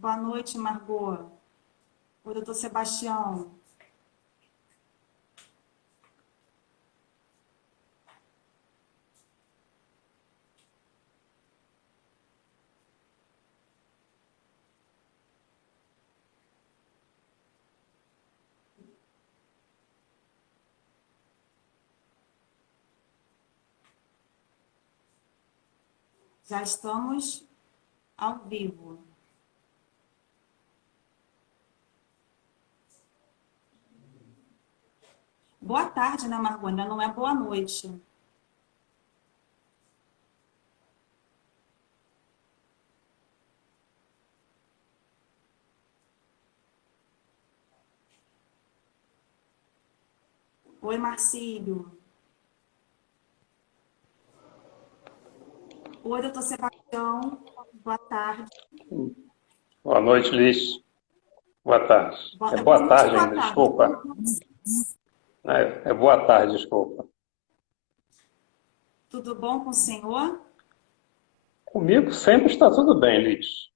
Boa noite, Margot. O doutor Sebastião. Já estamos ao vivo. Boa tarde, né, Margot? Ainda não é boa noite. Oi, Marcílio. Oi, doutor Sebastião. Boa tarde. Boa noite, Liz. Boa tarde. É Boa boa noite, tarde boa ainda, tarde. desculpa. É boa tarde, desculpa. Tudo bom com o senhor? Comigo sempre está tudo bem, Liz.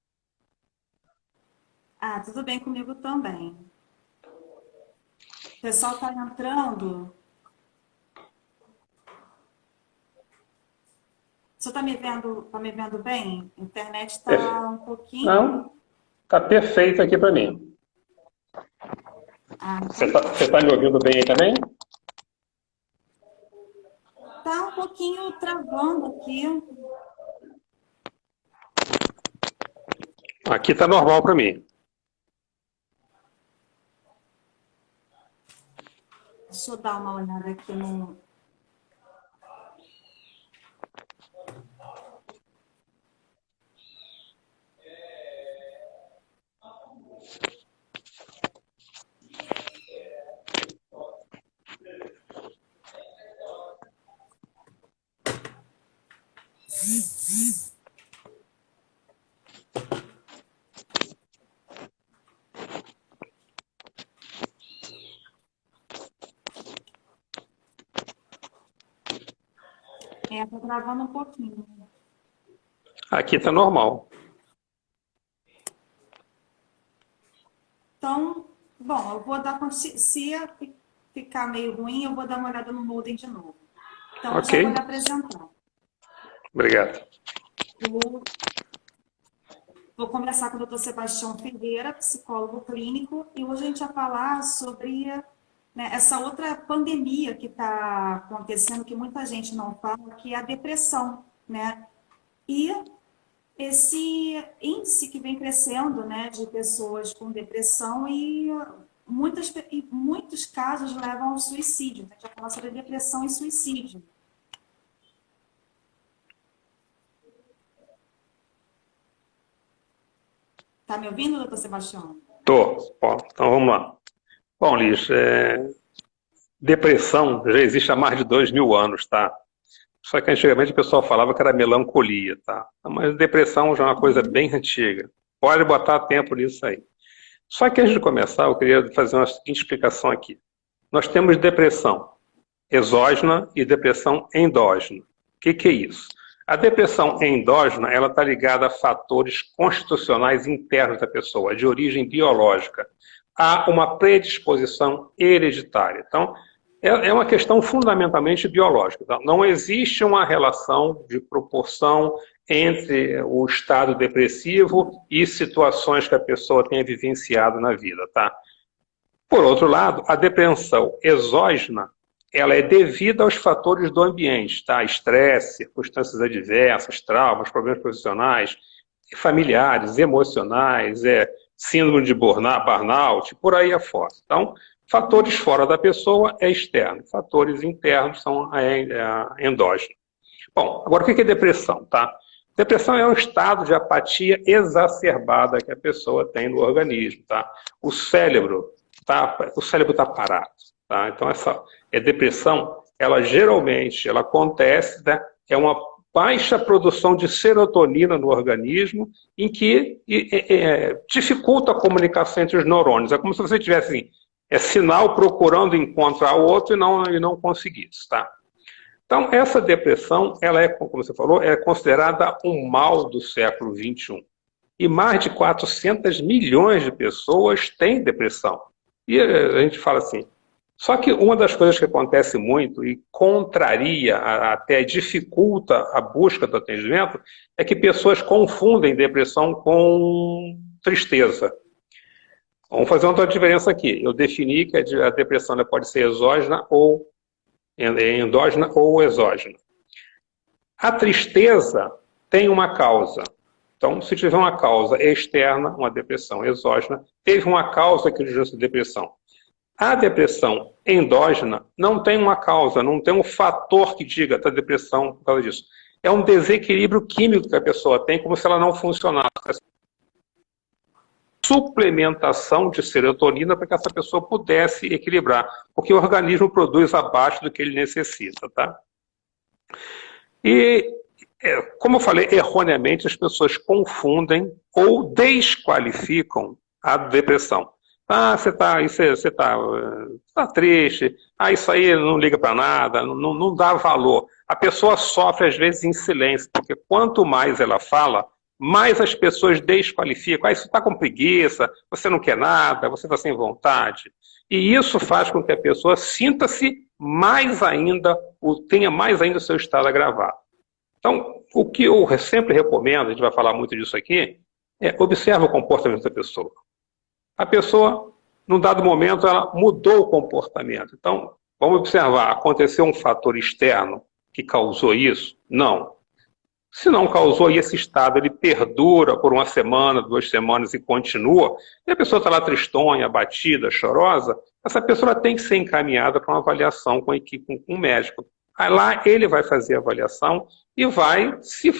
Ah, tudo bem comigo também. O pessoal está entrando. O senhor tá me vendo bem? A internet está um pouquinho... Não, está perfeito aqui para mim. Ah, Você então tá me ouvindo bem aí também? tá um pouquinho travando aqui. Aqui está normal para mim. Deixa eu dar uma olhada aqui no... tá travando um pouquinho. Aqui está normal. Então, bom, eu vou dar... Se ficar meio ruim, eu vou dar uma olhada no modem de novo. Então, eu já vou Ok. lhe apresentar. Obrigado. Vou conversar com o doutor Sebastião Ferreira, psicólogo clínico, e hoje a gente vai falar sobre, né, essa outra pandemia que está acontecendo, que muita gente não fala, que é a depressão, né? E esse índice que vem crescendo, né, de pessoas com depressão e muitos casos levam ao suicídio. A gente vai falar sobre depressão e suicídio. Tá me ouvindo, doutor Sebastião? Tô. Bom, então vamos lá. Bom, Liz, depressão já existe há mais de 2000 anos, tá? Só que antigamente o pessoal falava que era melancolia, tá? Mas depressão já é uma coisa bem antiga. Pode botar tempo nisso aí. Só que antes de começar, eu queria fazer uma seguinte explicação aqui. Nós temos depressão exógena e depressão endógena. O que é isso? A depressão endógena, ela está ligada a fatores constitucionais internos da pessoa, de origem biológica. Há uma predisposição hereditária. Então, é uma questão fundamentalmente biológica. Então, não existe uma relação de proporção entre o estado depressivo e situações que a pessoa tenha vivenciado na vida, tá? Por outro lado, a depressão exógena, ela é devida aos fatores do ambiente, tá? Estresse, circunstâncias adversas, traumas, problemas profissionais, familiares, emocionais, síndrome de burnout, por aí afora. Então, fatores fora da pessoa é externo, fatores internos são endógenos. Bom, agora o que é depressão, tá? Depressão é um estado de apatia exacerbada que a pessoa tem no organismo, tá? O cérebro está parado, tá? Então essa depressão, ela geralmente acontece, né? É uma baixa produção de serotonina no organismo, em que dificulta a comunicação entre os neurônios. É como se você tivesse assim, sinal procurando encontrar o outro e não conseguisse, tá? Então, essa depressão, ela é, como você falou, é considerada um mal do século XXI. e mais de 400 milhões de pessoas têm depressão. E a gente fala assim, só que uma das coisas que acontece muito e contraria, até dificulta a busca do atendimento, é que pessoas confundem depressão com tristeza. Vamos fazer outra diferença aqui. Eu defini que a depressão ela pode ser exógena ou endógena ou exógena. A tristeza tem uma causa. Então, se tiver uma causa externa, uma depressão exógena, teve uma causa que gerou essa depressão. A depressão endógena não tem uma causa, não tem um fator que diga que a depressão por causa disso. É um desequilíbrio químico que a pessoa tem, como se ela não funcionasse. Suplementação de serotonina para que essa pessoa pudesse equilibrar, porque o organismo produz abaixo do que ele necessita, tá? E, como eu falei, erroneamente as pessoas confundem ou desqualificam a depressão. Ah, você tá triste, isso aí não liga para nada, não dá valor. A pessoa sofre às vezes em silêncio, porque quanto mais ela fala, mais as pessoas desqualificam. Isso está com preguiça, você não quer nada, você está sem vontade. E isso faz com que a pessoa sinta-se mais ainda, ou tenha mais ainda o seu estado agravado. Então, o que eu sempre recomendo, a gente vai falar muito disso aqui, é observa o comportamento da pessoa. A pessoa, num dado momento, ela mudou o comportamento. Então, vamos observar, aconteceu um fator externo que causou isso? Não. Se não causou, e esse estado ele perdura por uma semana, 2 semanas e continua, e a pessoa está lá tristonha, abatida, chorosa, essa pessoa tem que ser encaminhada para uma avaliação com a equipe, com o médico. Aí lá ele vai fazer a avaliação e vai, se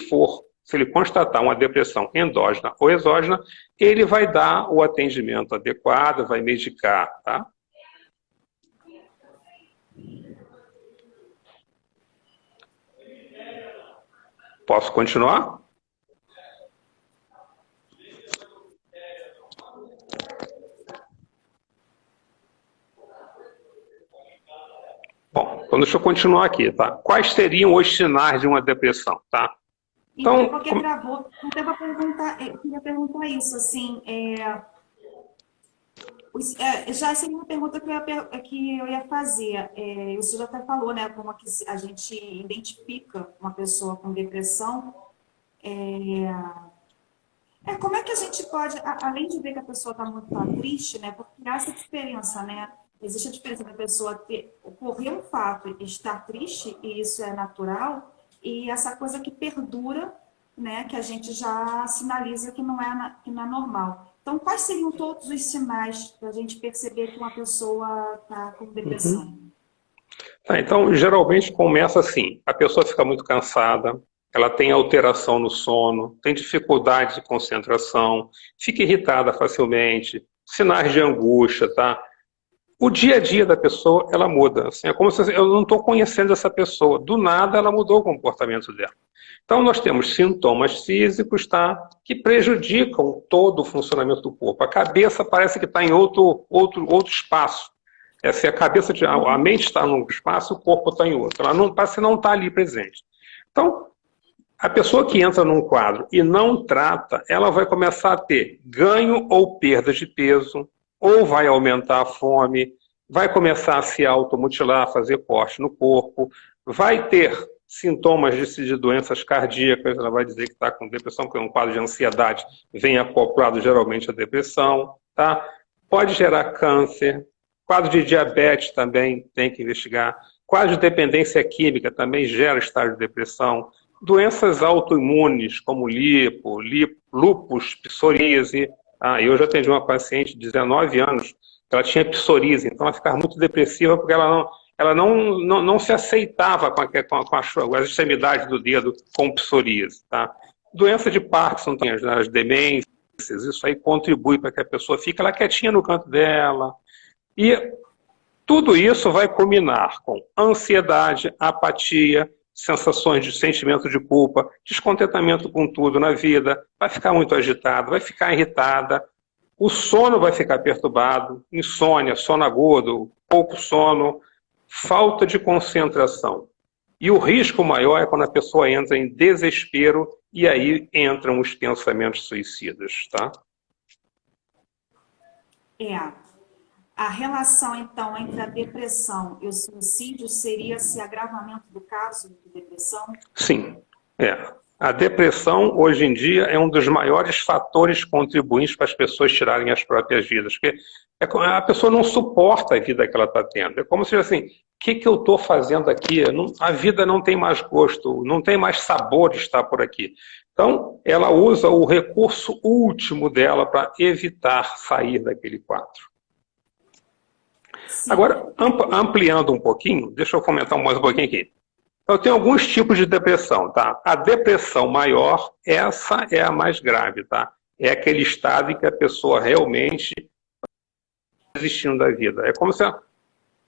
ele constatar uma depressão endógena ou exógena, ele vai dar o atendimento adequado, vai medicar, tá? Posso continuar? Bom, então deixa eu continuar aqui, tá? Quais seriam os sinais de uma depressão, tá? Então, porque travou, eu queria perguntar isso, assim, já essa é uma pergunta que eu ia fazer. Você já até falou, né, como que a gente identifica uma pessoa com depressão. Como é que a gente pode, além de ver que a pessoa está muito triste, né, porque há essa diferença, né? Existe a diferença da pessoa ocorrer um fato e estar triste, e isso é natural, e essa coisa que perdura, né, que a gente já sinaliza que não é normal. Então, quais seriam todos os sinais para a gente perceber que uma pessoa está com depressão? Tá, então, geralmente começa assim, a pessoa fica muito cansada, ela tem alteração no sono, tem dificuldade de concentração, fica irritada facilmente, sinais de angústia, tá? O dia a dia da pessoa, ela muda. Assim, é como se eu não estou conhecendo essa pessoa. Do nada, ela mudou o comportamento dela. Então, nós temos sintomas físicos, tá? Que prejudicam todo o funcionamento do corpo. A cabeça parece que está em outro espaço. Se a mente está num espaço, o corpo está em outro. Ela não, parece que não está ali presente. Então, a pessoa que entra num quadro e não trata, ela vai começar a ter ganho ou perda de peso, ou vai aumentar a fome, vai começar a se automutilar, fazer corte no corpo, vai ter sintomas de doenças cardíacas, ela vai dizer que está com depressão, porque é um quadro de ansiedade, vem acoplado geralmente à depressão, tá? Pode gerar câncer, quadro de diabetes também tem que investigar, quadro de dependência química também gera estado de depressão, doenças autoimunes como lúpus, psoríase. Eu já atendi uma paciente de 19 anos, ela tinha psoríase, então ela ficava muito depressiva porque ela não se aceitava com as extremidades do dedo com psoríase. Tá? Doença de Parkinson, tem as demências, isso aí contribui para que a pessoa fique lá quietinha no canto dela. E tudo isso vai culminar com ansiedade, apatia, sensações de sentimento de culpa, descontentamento com tudo na vida, vai ficar muito agitada, vai ficar irritada, o sono vai ficar perturbado, insônia, sono agudo, pouco sono, falta de concentração. E o risco maior é quando a pessoa entra em desespero e aí entram os pensamentos suicidas, tá? É. A relação, então, entre a depressão e o suicídio seria esse agravamento do caso de depressão? Sim, é. A depressão, hoje em dia, é um dos maiores fatores contribuintes para as pessoas tirarem as próprias vidas, porque a pessoa não suporta a vida que ela está tendo. É como se, assim, o que eu estou fazendo aqui? A vida não tem mais gosto, não tem mais sabor de estar por aqui. Então, ela usa o recurso último dela para evitar sair daquele quadro. Sim. Agora, ampliando um pouquinho, deixa eu comentar mais um pouquinho aqui. Eu tenho alguns tipos de depressão, tá? A depressão maior, essa é a mais grave, tá? É aquele estado em que a pessoa realmente está desistindo da vida. É como se ela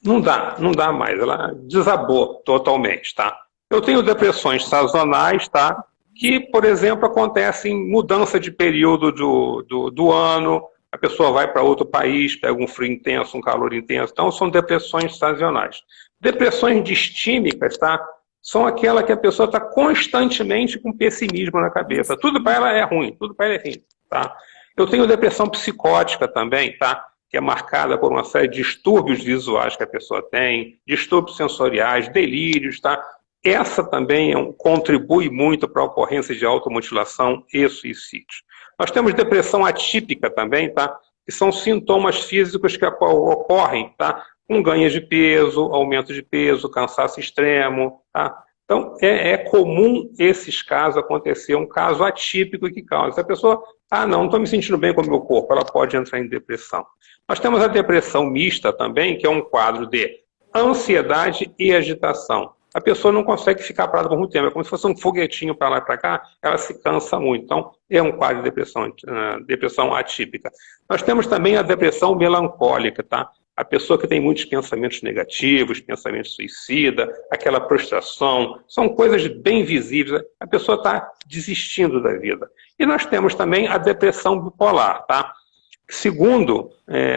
não dá mais, ela desabou totalmente, tá? Eu tenho depressões sazonais, tá? Que, por exemplo, acontecem em mudança de período do ano, a pessoa vai para outro país, pega um frio intenso, um calor intenso, então são depressões sazonais. Depressões distímicas, tá? São aquela que a pessoa está constantemente com pessimismo na cabeça. Tudo para ela é ruim, tudo para ela é ruim, tá? Eu tenho depressão psicótica também, tá? Que é marcada por uma série de distúrbios visuais que a pessoa tem, distúrbios sensoriais, delírios, tá? Essa também contribui muito para a ocorrência de automutilação e suicídio. Nós temos depressão atípica também, tá? Que são sintomas físicos que ocorrem, tá? Com ganho de peso, aumento de peso, cansaço extremo, tá? Então, é comum esses casos acontecer, um caso atípico que causa. Se a pessoa, não estou me sentindo bem com o meu corpo, ela pode entrar em depressão. Nós temos a depressão mista também, que é um quadro de ansiedade e agitação. A pessoa não consegue ficar parada por muito tempo, é como se fosse um foguetinho para lá e para cá, ela se cansa muito. Então, é um quadro de depressão atípica. Nós temos também a depressão melancólica, tá? A pessoa que tem muitos pensamentos negativos, pensamentos suicida, aquela prostração, são coisas bem visíveis, a pessoa está desistindo da vida. E nós temos também a depressão bipolar, tá? Segundo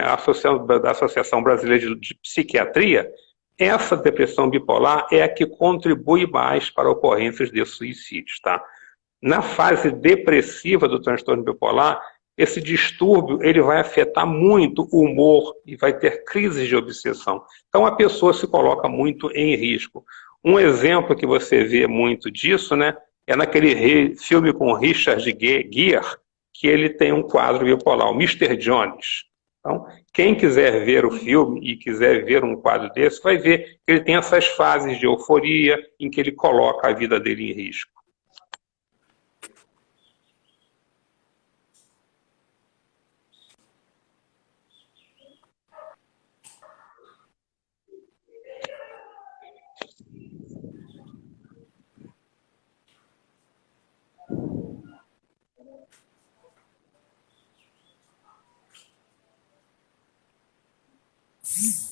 a Associação Brasileira de Psiquiatria, essa depressão bipolar é a que contribui mais para ocorrências de suicídios, tá? Na fase depressiva do transtorno bipolar, esse distúrbio ele vai afetar muito o humor e vai ter crises de obsessão. Então a pessoa se coloca muito em risco. Um exemplo que você vê muito disso, né, é naquele filme com Richard Gere, que ele tem um quadro bipolar, o Mr. Jones. Então, quem quiser ver o filme e quiser ver um quadro desse, vai ver que ele tem essas fases de euforia em que ele coloca a vida dele em risco.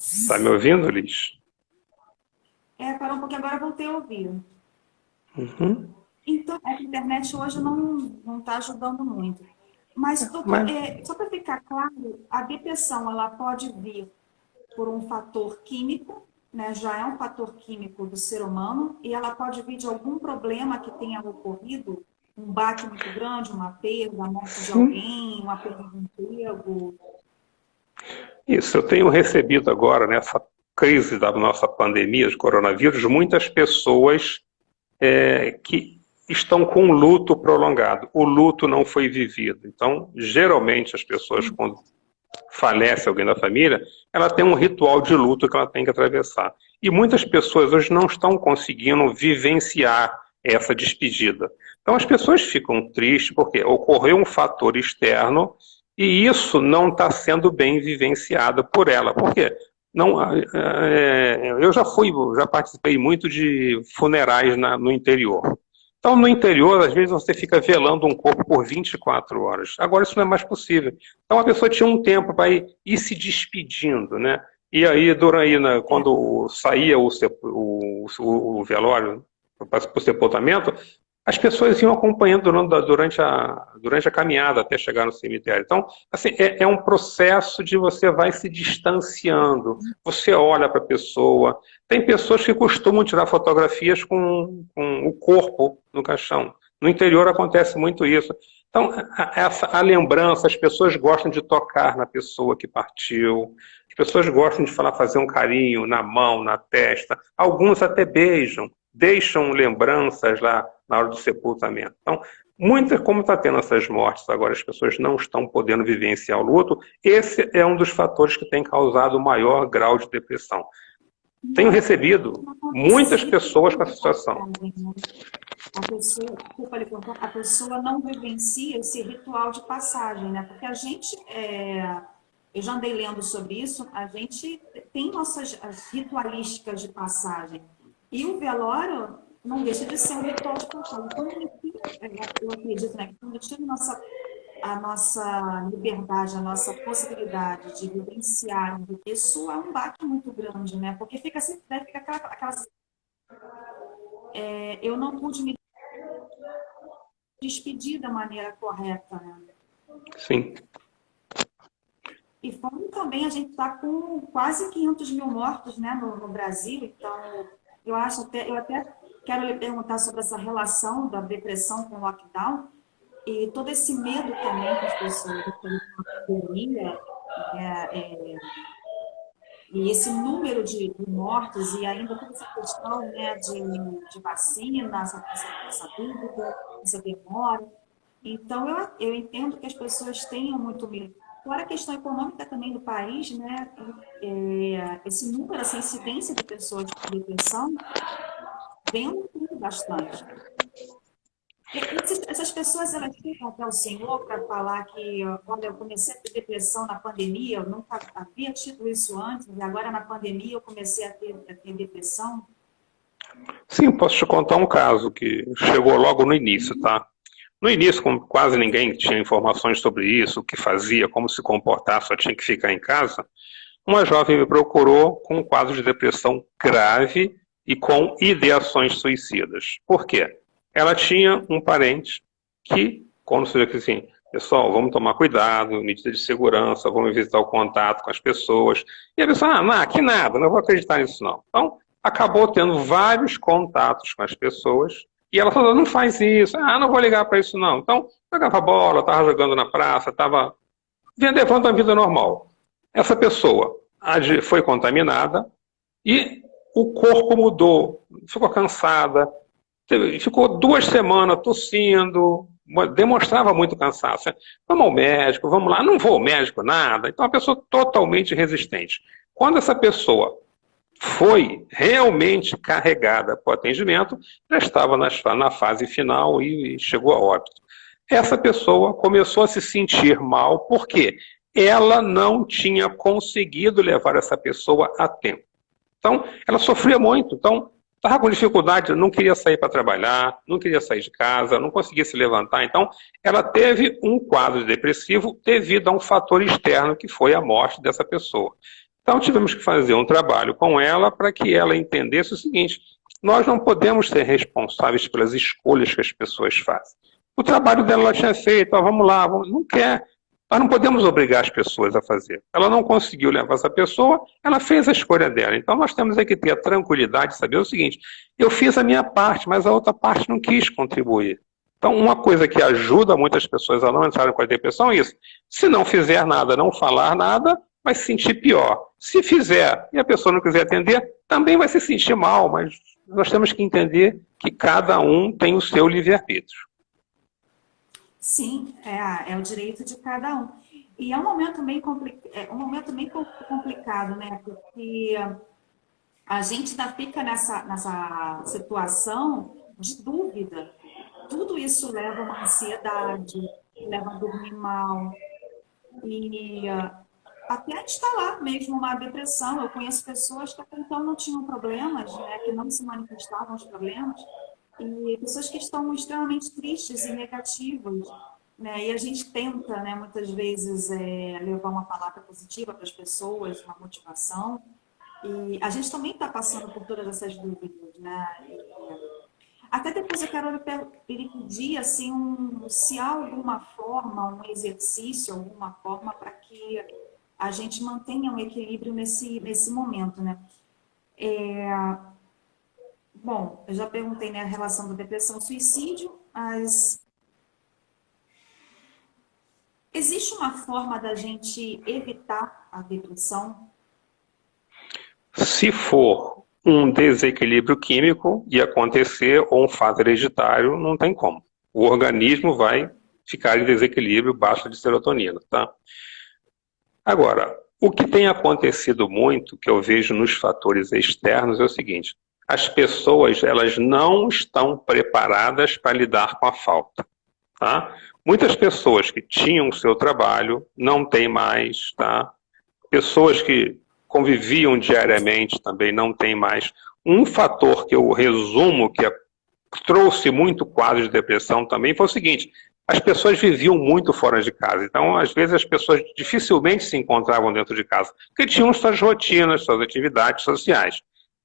Está me ouvindo, Liz? Parou um pouquinho, agora eu voltei a ouvir. Uhum. Então, a internet hoje não está ajudando muito. Mas, doutor, só para ficar claro, a depressão ela pode vir por um fator químico, né? Já é um fator químico do ser humano, e ela pode vir de algum problema que tenha ocorrido, um baque muito grande, uma perda, a morte de alguém, uma perda de emprego. Isso, eu tenho recebido agora, nessa crise da nossa pandemia de coronavírus, muitas pessoas que estão com um luto prolongado. O luto não foi vivido. Então, geralmente, as pessoas, quando falece alguém da família, ela tem um ritual de luto que ela tem que atravessar. E muitas pessoas hoje não estão conseguindo vivenciar essa despedida. Então, as pessoas ficam tristes porque ocorreu um fator externo e isso não está sendo bem vivenciado por ela. Por quê? Não, eu já participei muito de funerais no interior. Então, no interior, às vezes você fica velando um corpo por 24 horas. Agora isso não é mais possível. Então, a pessoa tinha um tempo para ir se despedindo, né? E aí, quando saía o velório para o sepultamento, as pessoas iam acompanhando durante a caminhada até chegar no cemitério. Então, assim, é um processo de você vai se distanciando, você olha para a pessoa. Tem pessoas que costumam tirar fotografias com o corpo no caixão. No interior acontece muito isso. Então, a lembrança, as pessoas gostam de tocar na pessoa que partiu, as pessoas gostam de fazer um carinho na mão, na testa, alguns até beijam, deixam lembranças lá na hora do sepultamento. Então, como está tendo essas mortes agora, as pessoas não estão podendo vivenciar o luto, esse é um dos fatores que tem causado o maior grau de depressão. Tenho recebido muitas pessoas com essa situação. A pessoa não vivencia esse ritual de passagem, né? Porque a gente, eu já andei lendo sobre isso, a gente tem as ritualísticas de passagem. E o velório não deixa de ser um ritual de passagem. Eu acredito, né, que quando tira a nossa liberdade, a nossa possibilidade de vivenciar isso, é um baque muito grande, né? Porque fica sempre, né, fica eu não pude me despedir da maneira correta, né? Sim. E como também a gente está com quase 500 mil mortos, né, no Brasil, então eu até quero lhe perguntar sobre essa relação da depressão com o lockdown e todo esse medo também que as pessoas têm com a pandemia, e esse número de mortes e ainda toda essa questão, né, de vacina, essa dúvida, essa demora. Então, eu entendo que as pessoas tenham muito medo. Fora a questão econômica também do país, né, esse número, essa incidência de pessoas com depressão vem aumentando bastante. Essas pessoas, elas chegam até o Senhor para falar que quando eu comecei a ter depressão na pandemia, eu nunca havia tido isso antes, e agora na pandemia eu comecei a ter depressão. Sim, posso te contar um caso que chegou logo no início, tá? No início, como quase ninguém tinha informações sobre isso, o que fazia, como se comportar, só tinha que ficar em casa, uma jovem me procurou com um quadro de depressão grave e com ideações suicidas. Por quê? Ela tinha um parente que, quando você diz assim, pessoal, vamos tomar cuidado, medida de segurança, vamos evitar o contato com as pessoas. E a pessoa, não, que nada, não vou acreditar nisso não. Então, acabou tendo vários contatos com as pessoas e ela falou, não faz isso, não vou ligar para isso não. Então, jogava bola, estava jogando na praça, estava levando a vida normal. Essa pessoa foi contaminada e o corpo mudou, ficou cansada, ficou 2 semanas tossindo, demonstrava muito cansaço. Vamos ao médico, vamos lá. Não vou ao médico, nada. Então, a pessoa totalmente resistente. Quando essa pessoa foi realmente carregada para o atendimento, já estava na fase final e chegou a óbito. Essa pessoa começou a se sentir mal porque ela não tinha conseguido levar essa pessoa a tempo. Então, ela sofria muito. Então, estava com dificuldade, não queria sair para trabalhar, não queria sair de casa, não conseguia se levantar. Então, ela teve um quadro depressivo devido a um fator externo que foi a morte dessa pessoa. Então, tivemos que fazer um trabalho com ela para que ela entendesse o seguinte: nós não podemos ser responsáveis pelas escolhas que as pessoas fazem. O trabalho dela ela tinha feito, vamos lá, não quer. Nós não podemos obrigar as pessoas a fazer. Ela não conseguiu levar essa pessoa, ela fez a escolha dela. Então nós temos que ter a tranquilidade de saber o seguinte: eu fiz a minha parte, mas a outra parte não quis contribuir. Então, uma coisa que ajuda muitas pessoas a não entrarem com a depressão é isso. Se não fizer nada, não falar nada, vai se sentir pior. Se fizer e a pessoa não quiser atender, também vai se sentir mal, mas nós temos que entender que cada um tem o seu livre-arbítrio. Sim, é o direito de cada um. E é um momento bem complicado, né? Porque a gente ainda fica nessa situação de dúvida. Tudo isso leva a uma ansiedade, leva a dormir mal. E até instalar mesmo uma depressão. Eu conheço pessoas que até então não tinham problemas, né? Que não se manifestavam os problemas. E pessoas que estão extremamente tristes e negativas, né? E a gente tenta, né, muitas vezes, levar uma palavra positiva para as pessoas, uma motivação. E a gente também está passando por todas essas dúvidas, né? Até depois eu quero lhe pedir, assim, se há alguma forma, um exercício, alguma forma para que a gente mantenha um equilíbrio nesse momento, né? Bom, eu já perguntei, né, a relação da depressão e suicídio, as... Existe uma forma da gente evitar a depressão? Se for um desequilíbrio químico e acontecer, ou um fato hereditário, não tem como. O organismo vai ficar em desequilíbrio, baixa de serotonina, tá? Agora, o que tem acontecido muito, que eu vejo nos fatores externos, é o seguinte: as pessoas, elas não estão preparadas para lidar com a falta, tá? Muitas pessoas que tinham o seu trabalho não têm mais, tá? Pessoas que conviviam diariamente também não têm mais. Um fator que eu resumo, trouxe muito quadro de depressão também, foi o seguinte: as pessoas viviam muito fora de casa. Então, às vezes, as pessoas dificilmente se encontravam dentro de casa, porque tinham suas rotinas, suas atividades sociais.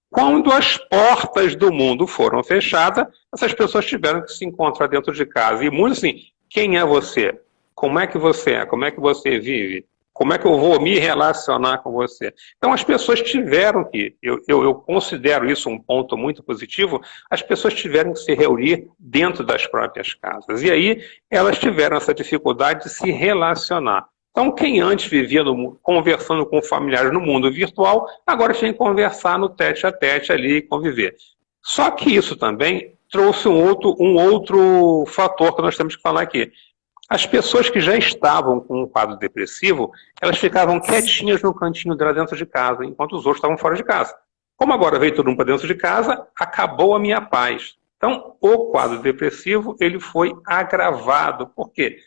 Quando as portas do mundo foram fechadas, essas pessoas tiveram que se encontrar dentro de casa. E muito assim: quem é você? Como é que você é? Como é que você vive? Como é que eu vou me relacionar com você? Então, as pessoas tiveram que, eu considero isso um ponto muito positivo, as pessoas tiveram que se reunir dentro das próprias casas. E aí, elas tiveram essa dificuldade de se relacionar. Então, quem antes vivia conversando com familiares no mundo virtual, agora tinha que conversar no tete-a-tete ali e conviver. Só que isso também trouxe um outro fator que nós temos que falar aqui. As pessoas que já estavam com um quadro depressivo, elas ficavam quietinhas no cantinho dela dentro de casa, enquanto os outros estavam fora de casa. Como agora veio todo mundo para dentro de casa, acabou a minha paz. Então, o quadro depressivo, ele foi agravado. Por quê?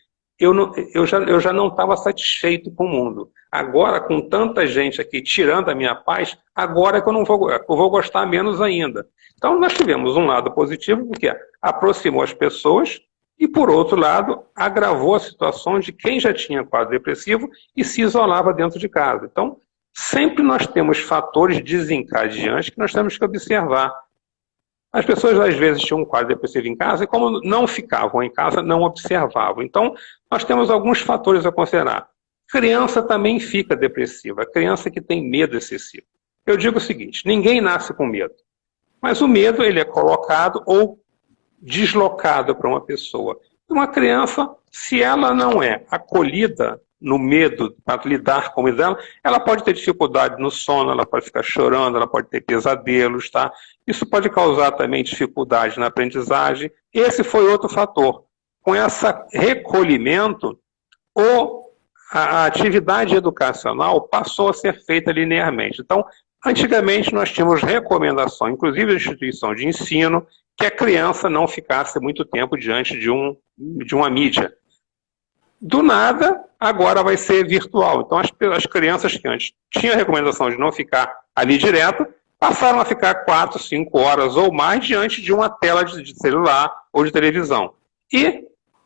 Eu já não estava satisfeito com o mundo. Agora, com tanta gente aqui tirando a minha paz, agora é que eu vou gostar menos ainda. Então, nós tivemos um lado positivo, porque aproximou as pessoas, e, por outro lado, agravou a situação de quem já tinha quadro depressivo e se isolava dentro de casa. Então, sempre nós temos fatores desencadeantes que nós temos que observar. As pessoas, às vezes, tinham um quadro depressivo em casa e, como não ficavam em casa, não observavam. Então, nós temos alguns fatores a considerar. Criança também fica depressiva, criança que tem medo excessivo. Eu digo o seguinte: ninguém nasce com medo, mas o medo ele é colocado ou deslocado para uma pessoa. Uma criança, se ela não é acolhida no medo, para lidar com o medo dela, ela pode ter dificuldade no sono, ela pode ficar chorando, ela pode ter pesadelos, tá? Isso pode causar também dificuldade na aprendizagem. Esse foi outro fator. Com esse recolhimento, a atividade educacional passou a ser feita linearmente. Então, antigamente nós tínhamos recomendações, inclusive da instituição de ensino, que a criança não ficasse muito tempo diante de uma mídia. Do nada, agora vai ser virtual. Então, as crianças que antes tinham a recomendação de não ficar ali direto, passaram a ficar 4, 5 horas ou mais diante de uma tela de celular ou de televisão. E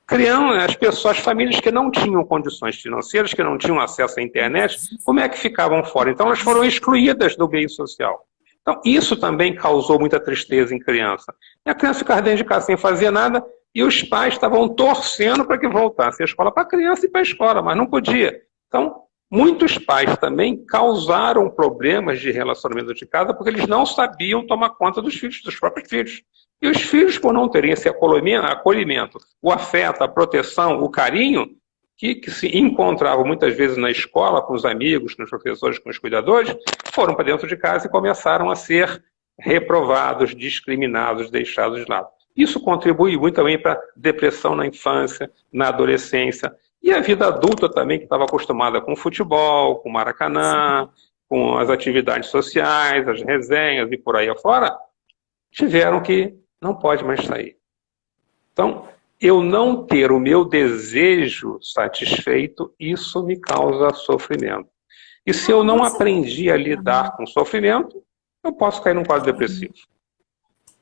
criando as pessoas, as famílias que não tinham condições financeiras, que não tinham acesso à internet, como é que ficavam fora? Então, elas foram excluídas do meio social. Então, isso também causou muita tristeza em criança. E a criança ficava dentro de casa sem fazer nada e os pais estavam torcendo para que voltasse a escola para a criança e para a escola, mas não podia. Então, muitos pais também causaram problemas de relacionamento de casa porque eles não sabiam tomar conta dos filhos, dos próprios filhos. E os filhos, por não terem esse acolhimento, o afeto, a proteção, o carinho, que se encontravam muitas vezes na escola, com os amigos, com os professores, com os cuidadores, foram para dentro de casa e começaram a ser reprovados, discriminados, deixados de lado. Isso contribui muito também para depressão na infância, na adolescência. E a vida adulta também, que estava acostumada com futebol, com maracanã, com as atividades sociais, as resenhas e por aí afora, tiveram que não pode mais sair. Então, eu não ter o meu desejo satisfeito, isso me causa sofrimento. E se eu não aprendi a lidar com sofrimento, eu posso cair num quadro depressivo.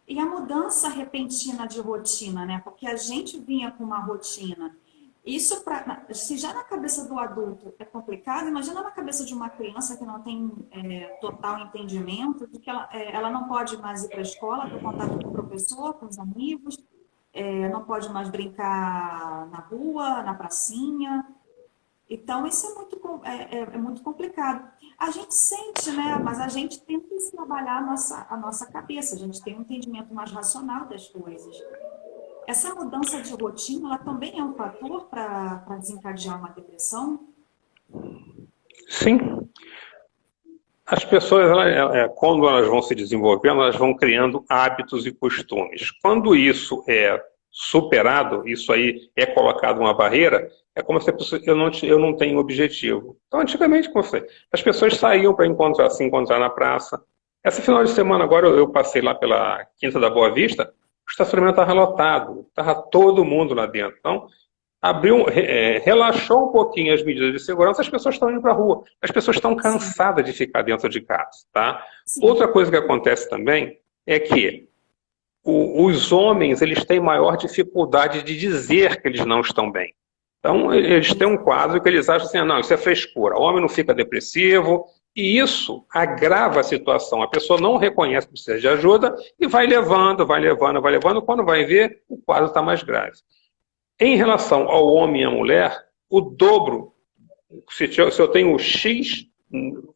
E a mudança repentina de rotina, né? Porque a gente vinha com uma rotina. Isso, se já na cabeça do adulto é complicado, imagina na cabeça de uma criança que não tem total entendimento de que ela não pode mais ir para a escola, ter contato com o professor, com os amigos, não pode mais brincar na rua, na pracinha. Então, isso é muito complicado. A gente sente, né? Mas a gente tenta trabalhar a nossa cabeça, a gente tem um entendimento mais racional das coisas. Essa mudança de rotina, ela também é um fator para desencadear uma depressão? Sim, as pessoas, quando elas vão se desenvolvendo, elas vão criando hábitos e costumes. Quando isso é superado, isso aí é colocado uma barreira, é como se a pessoa, eu não tenho objetivo. Então, antigamente, como foi? As pessoas saíam para se encontrar na praça. Esse final de semana agora eu passei lá pela Quinta da Boa Vista, o estacionamento estava lotado, estava todo mundo lá dentro. Então, relaxou um pouquinho as medidas de segurança, as pessoas estão indo para a rua. As pessoas estão Sim, cansadas de ficar dentro de casa, tá? sim. Outra coisa que acontece também é que os homens, eles têm maior dificuldade de dizer que eles não estão bem. Então, eles têm um quadro que eles acham assim, não, isso é frescura, o homem não fica depressivo, e isso agrava a situação. A pessoa não reconhece que precisa de ajuda e vai levando, vai levando, vai levando, quando vai ver, o quadro está mais grave. Em relação ao homem e à mulher, o dobro. Se eu tenho X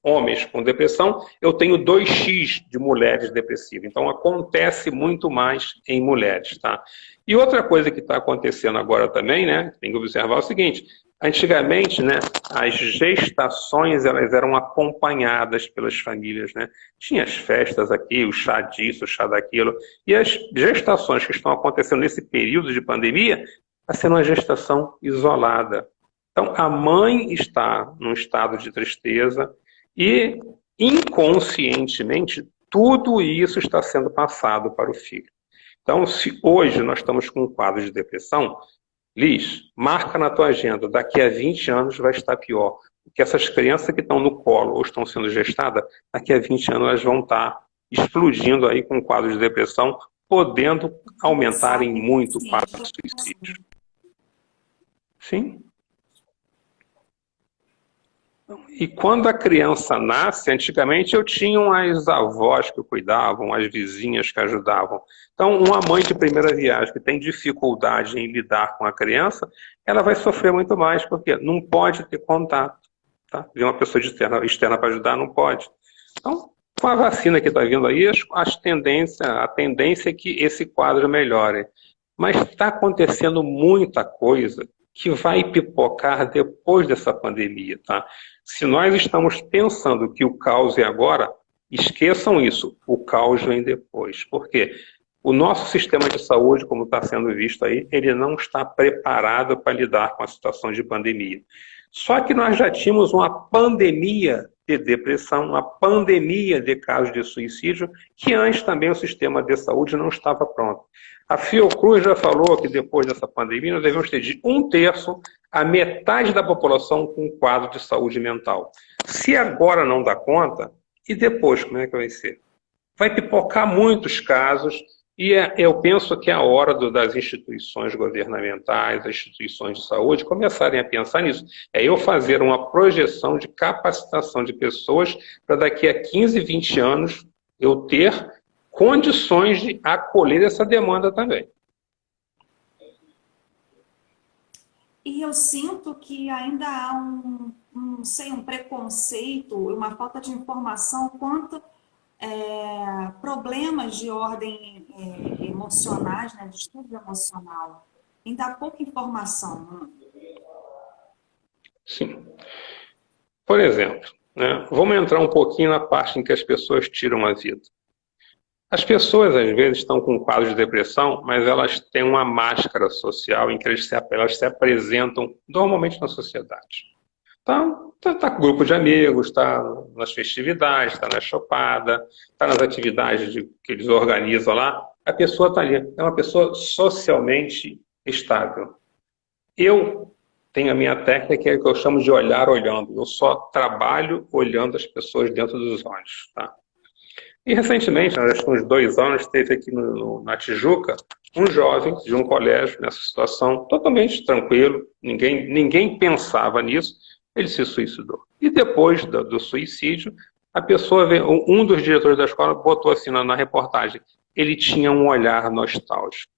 homens com depressão, eu tenho 2x de mulheres depressivas. Então, acontece muito mais em mulheres, tá? E outra coisa que está acontecendo agora também, né, tem que observar o seguinte, antigamente, né, as gestações, elas eram acompanhadas pelas famílias, né? Tinha as festas aqui, o chá disso, o chá daquilo, e as gestações que estão acontecendo nesse período de pandemia, está sendo uma gestação isolada. Então, a mãe está num estado de tristeza e, inconscientemente, tudo isso está sendo passado para o filho. Então, se hoje nós estamos com um quadro de depressão, Liz, marca na tua agenda, daqui a 20 anos vai estar pior. Porque essas crianças que estão no colo ou estão sendo gestadas, daqui a 20 anos elas vão estar explodindo aí com um quadro de depressão, podendo aumentar em muito o Sim, quadro estou de suicídio. pensando. Sim. E quando a criança nasce, antigamente eu tinha as avós que cuidavam, as vizinhas que ajudavam. Então, uma mãe de primeira viagem que tem dificuldade em lidar com a criança, ela vai sofrer muito mais, porque não pode ter contato. Tá? Ver uma pessoa externa para ajudar, não pode. Então, com a vacina que está vindo aí, a tendência é que esse quadro melhore. Mas está acontecendo muita coisa que vai pipocar depois dessa pandemia, tá? Se nós estamos pensando que o caos é agora, esqueçam isso, o caos vem depois. Por quê? O nosso sistema de saúde, como está sendo visto aí, ele não está preparado para lidar com a situação de pandemia. Só que nós já tínhamos uma pandemia de depressão, uma pandemia de casos de suicídio, que antes também o sistema de saúde não estava pronto. A Fiocruz já falou que depois dessa pandemia nós devemos ter de 1/3 a metade da população com um quadro de saúde mental. Se agora não dá conta, e depois como é que vai ser? Vai pipocar muitos casos e eu penso que é a hora das instituições governamentais, das instituições de saúde, começarem a pensar nisso. É eu fazer uma projeção de capacitação de pessoas para daqui a 15, 20 anos eu ter condições de acolher essa demanda também. E eu sinto que ainda há sei, um preconceito, uma falta de informação quanto problemas de ordem emocionais, né, distúrbio emocional. Ainda há pouca informação. Né? Sim. Por exemplo, né, vamos entrar um pouquinho na parte em que as pessoas tiram a vida. As pessoas, às vezes, estão com um quadro de depressão, mas elas têm uma máscara social em que elas se apresentam normalmente na sociedade. Então, tá com grupo de amigos, está nas festividades, está na chopada, está nas atividades que eles organizam lá, a pessoa está ali. É uma pessoa socialmente estável. Eu tenho a minha técnica que eu chamo de olhar olhando. Eu só trabalho olhando as pessoas dentro dos olhos. Tá? E recentemente, acho que uns 2 anos, teve aqui na Tijuca um jovem de um colégio nessa situação totalmente tranquilo, ninguém pensava nisso, ele se suicidou. E depois do suicídio, a pessoa, um dos diretores da escola botou assim na reportagem, ele tinha um olhar nostálgico.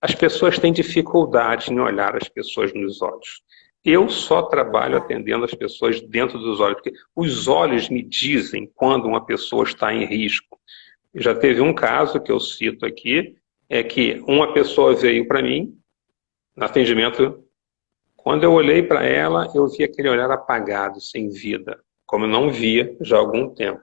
As pessoas têm dificuldade em olhar as pessoas nos olhos. Eu só trabalho atendendo as pessoas dentro dos olhos, porque os olhos me dizem quando uma pessoa está em risco. Já teve um caso que eu cito aqui, é que uma pessoa veio para mim, no atendimento, quando eu olhei para ela, eu vi aquele olhar apagado, sem vida, como eu não via já há algum tempo.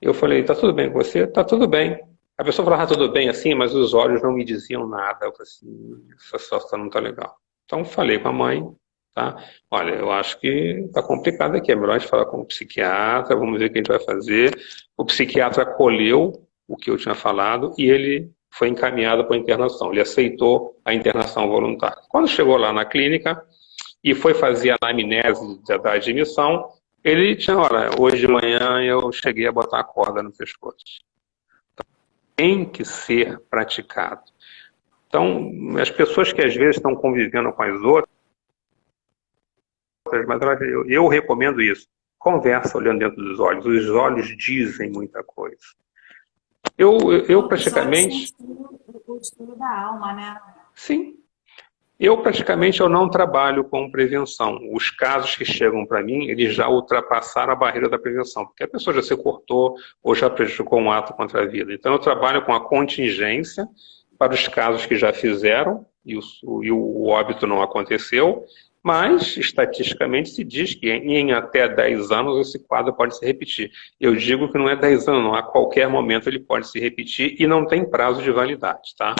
Eu falei, tá tudo bem com você? Tá tudo bem. A pessoa falava, tudo bem assim, mas os olhos não me diziam nada. Eu falei assim, essa situação não tá legal. Então falei com a mãe, tá? Olha, eu acho que tá complicado aqui, é melhor a gente falar com o psiquiatra, vamos ver o que a gente vai fazer. O psiquiatra acolheu o que eu tinha falado e ele foi encaminhado para a internação. Ele aceitou a internação voluntária. Quando chegou lá na clínica e foi fazer a anamnese da admissão, ele tinha, olha, hoje de manhã eu cheguei a botar a corda no pescoço. Tem que ser praticado. Então, as pessoas que às vezes estão convivendo com as outras, mas eu recomendo isso. Conversa olhando dentro dos olhos. Os olhos dizem muita coisa. Eu praticamente... O estudo da alma, né? Sim. Eu praticamente não trabalho com prevenção. Os casos que chegam para mim, eles já ultrapassaram a barreira da prevenção, porque a pessoa já se cortou ou já praticou um ato contra a vida. Então eu trabalho com a contingência para os casos que já fizeram e o óbito não aconteceu, mas estatisticamente se diz que em até 10 anos esse quadro pode se repetir. Eu digo que não é 10 anos, não. A qualquer momento ele pode se repetir e não tem prazo de validade, tá?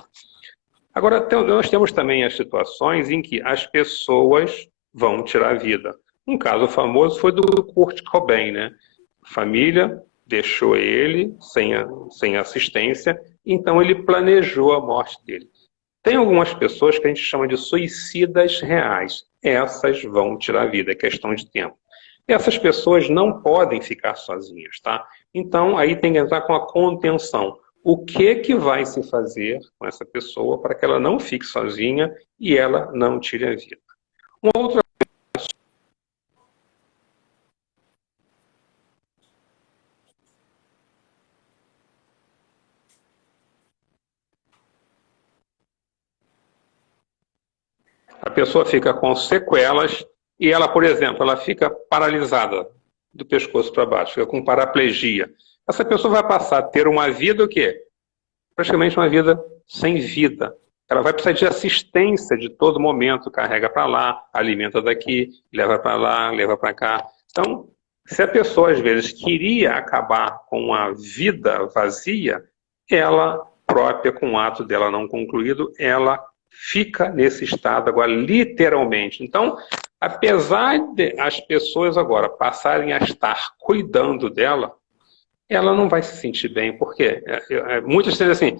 Agora, nós temos também as situações em que as pessoas vão tirar a vida. Um caso famoso foi do Kurt Cobain, né? A família deixou ele sem assistência, então ele planejou a morte dele. Tem algumas pessoas que a gente chama de suicidas reais. Essas vão tirar a vida, é questão de tempo. Essas pessoas não podem ficar sozinhas, tá? Então, aí tem que entrar com a contenção. O que vai se fazer com essa pessoa para que ela não fique sozinha e ela não tire a vida? Uma outra a pessoa fica com sequelas e ela, por exemplo, ela fica paralisada do pescoço para baixo, fica com paraplegia. Essa pessoa vai passar a ter uma vida o quê? Praticamente uma vida sem vida. Ela vai precisar de assistência de todo momento, carrega para lá, alimenta daqui, leva para lá, leva para cá. Então, se a pessoa às vezes queria acabar com uma vida vazia, ela própria, com o ato dela não concluído, ela fica nesse estado agora, literalmente. Então, apesar de as pessoas agora passarem a estar cuidando dela, ela não vai se sentir bem, porque muitas dizem assim,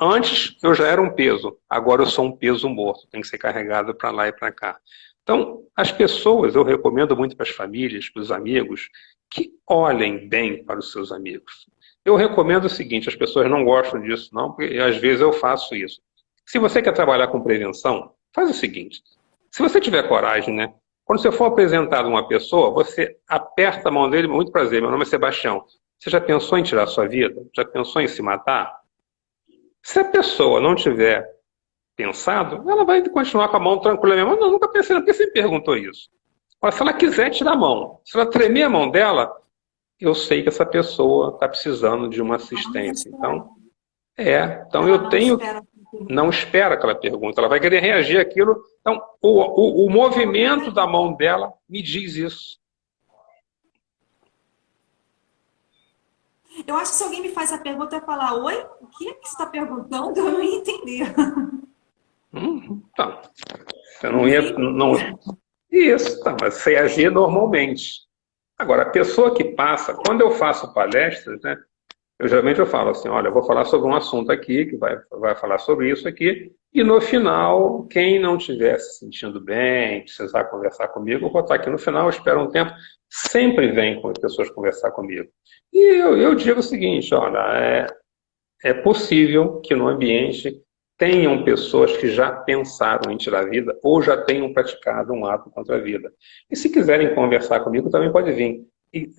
antes eu já era um peso, agora eu sou um peso morto, tem que ser carregado para lá e para cá. Então, as pessoas, eu recomendo muito para as famílias, para os amigos, que olhem bem para os seus amigos. Eu recomendo o seguinte, as pessoas não gostam disso não, porque às vezes eu faço isso. Se você quer trabalhar com prevenção, faz o seguinte, se você tiver coragem, né? Quando você for apresentado a uma pessoa, você aperta a mão dele, muito prazer, meu nome é Sebastião. Você já pensou em tirar a sua vida? Já pensou em se matar? Se a pessoa não tiver pensado, ela vai continuar com a mão tranquila mesmo. Não, nunca pensei, por que você me perguntou isso? Agora, se ela quiser tirar a mão, se ela tremer a mão dela, eu sei que essa pessoa está precisando de uma assistência. Então eu tenho... Não espera aquela pergunta, ela vai querer reagir àquilo. Então, o movimento da mão dela me diz isso. Eu acho que se alguém me faz a pergunta, eu ia falar, oi, o que é que você está perguntando? Eu não ia entender. Então, você não ia... Isso, tá, mas você ia agir normalmente. Agora, a pessoa que passa, quando eu faço palestras, né, geralmente eu falo assim, olha, eu vou falar sobre um assunto aqui, que vai falar sobre isso aqui, e no final, quem não estiver se sentindo bem, precisar conversar comigo, eu vou estar aqui no final, eu espero um tempo, sempre vem com as pessoas conversar comigo. E eu digo o seguinte, olha, é possível que no ambiente tenham pessoas que já pensaram em tirar a vida ou já tenham praticado um ato contra a vida. E se quiserem conversar comigo, também pode vir. E,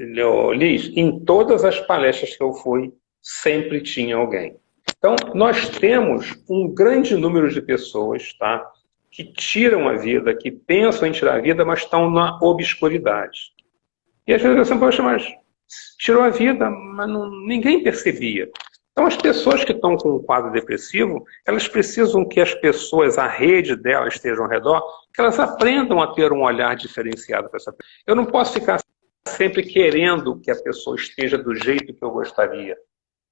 Liz, em todas as palestras que eu fui, sempre tinha alguém. Então, nós temos um grande número de pessoas, tá, que tiram a vida, que pensam em tirar a vida, mas estão na obscuridade. E às vezes você pode chamar, tirou a vida, mas ninguém percebia. Então, as pessoas que estão com um quadro depressivo, elas precisam que as pessoas, a rede delas estejam ao redor, que elas aprendam a ter um olhar diferenciado para essa pessoa. Eu não posso ficar sempre querendo que a pessoa esteja do jeito que eu gostaria.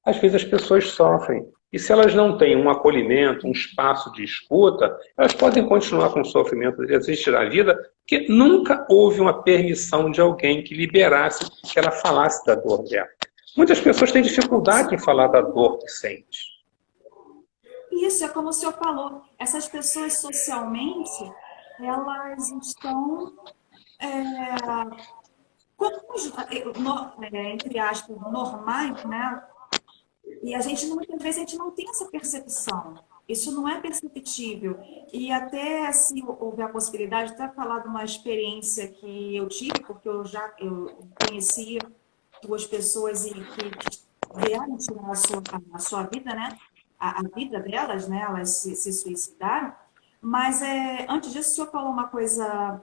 Às vezes as pessoas sofrem. E se elas não têm um acolhimento, um espaço de escuta, elas podem continuar com o sofrimento de existir na vida, porque nunca houve uma permissão de alguém que liberasse, que ela falasse da dor dela. Muitas pessoas têm dificuldade em falar da dor que sente. Isso, é como o senhor falou, essas pessoas socialmente, elas estão, entre aspas, normais, né? E a gente, muitas vezes, a gente não tem essa percepção. Isso não é perceptível. E até, se houver a possibilidade, de até falar de uma experiência que eu tive, porque eu conhecia duas pessoas que vieram tirar a sua vida, né? A vida delas, né? Elas se suicidaram. Mas, antes disso, o senhor falou uma coisa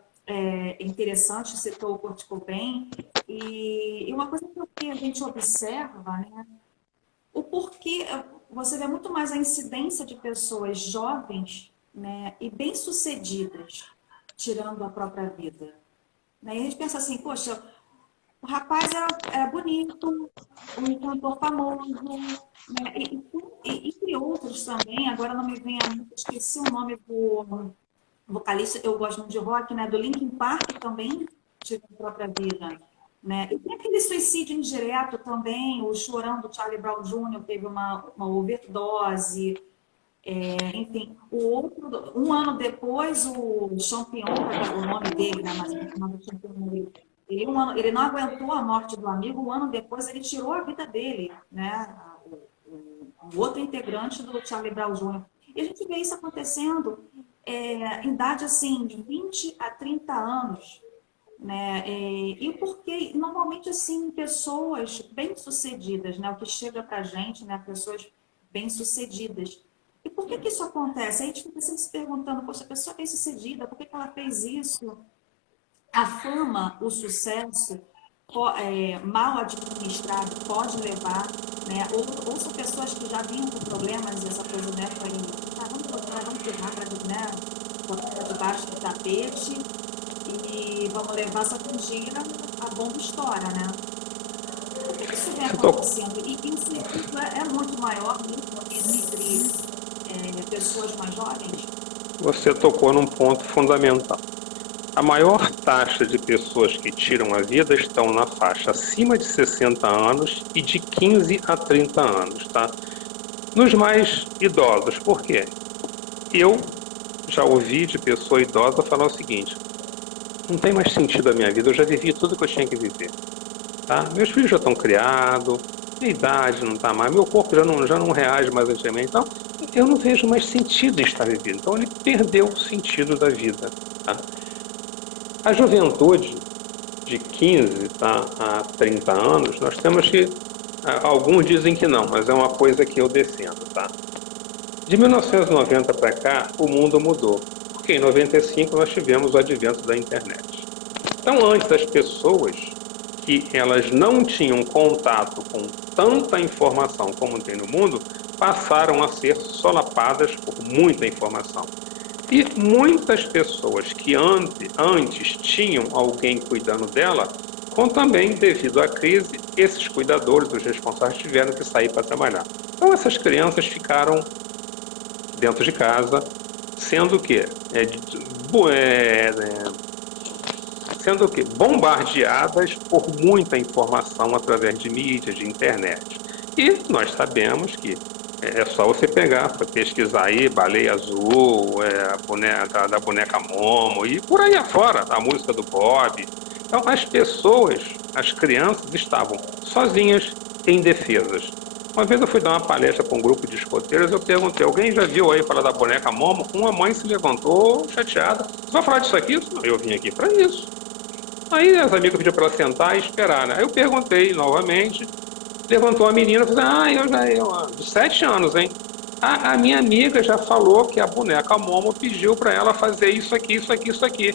interessante, citou o Kurt Cobain, e uma coisa que a gente observa, né? O porquê, você vê muito mais a incidência de pessoas jovens, né, e bem-sucedidas tirando a própria vida. Né? E a gente pensa assim, poxa, o rapaz era bonito, um cantor famoso, né? E outros também, agora não me vem a mente, esqueci o nome do vocalista, eu gosto muito de rock, né, do Linkin Park também tirou a própria vida. Né? E tem aquele suicídio indireto também, o Chorão do Charlie Brown Jr. teve uma overdose, enfim, o outro, um ano depois, o Champion, o nome dele, né? Mas o nome do Champion, ele não aguentou a morte do amigo, um ano depois ele tirou a vida dele, né? O outro integrante do Charlie Brown Jr. E a gente vê isso acontecendo em idade assim, de 20 a 30 anos. Né? E porque normalmente assim pessoas bem-sucedidas, né? O que chega para a gente, né? Pessoas bem-sucedidas. E por que isso acontece? Aí a gente fica sempre se perguntando, poxa, a pessoa bem-sucedida, por que ela fez isso? A fama, o sucesso, mal administrado, pode levar, né? Ou são pessoas que já vinham com problemas, e essa coisa, né? Foi, vamos tirar para, né? Botar debaixo do tapete e vamos levar essa tangina, a bomba estoura, né? O que isso vem acontecendo? E isso é muito maior entre pessoas mais jovens? Você tocou num ponto fundamental. A maior taxa de pessoas que tiram a vida estão na faixa acima de 60 anos e de 15 a 30 anos, tá? Nos mais idosos, por quê? Eu já ouvi de pessoa idosa falar o seguinte: não tem mais sentido a minha vida, eu já vivi tudo que eu tinha que viver. Tá? Meus filhos já estão criados, minha idade não está mais, meu corpo já não reage mais antigamente, então eu não vejo mais sentido em estar vivendo. Então ele perdeu o sentido da vida. Tá? A juventude de 15 a 30 anos, nós temos que, alguns dizem que não, mas é uma coisa que eu defendo. Tá? De 1990 para cá, o mundo mudou. Porque em 95 nós tivemos o advento da internet. Então, antes, as pessoas que elas não tinham contato com tanta informação como tem no mundo, passaram a ser solapadas por muita informação. E muitas pessoas que antes tinham alguém cuidando dela, com também, devido à crise, esses cuidadores, os responsáveis, tiveram que sair para trabalhar. Então, essas crianças ficaram dentro de casa, sendo que bombardeadas por muita informação através de mídia, de internet. E nós sabemos que é só você pegar, pesquisar aí, Baleia Azul, a boneca, da boneca Momo e por aí afora, a música do Bob. Então as pessoas, as crianças estavam sozinhas e indefesas. Uma vez eu fui dar uma palestra para um grupo de escoteiros, eu perguntei, alguém já viu aí falar da boneca Momo? Uma mãe se levantou chateada. Você vai falar disso aqui? Eu vim aqui para isso. Aí as amigas pediram para ela sentar e esperar, né? Aí eu perguntei novamente, levantou a menina e falou, de 7 anos, hein? A minha amiga já falou que a boneca Momo pediu para ela fazer isso aqui, isso aqui, isso aqui.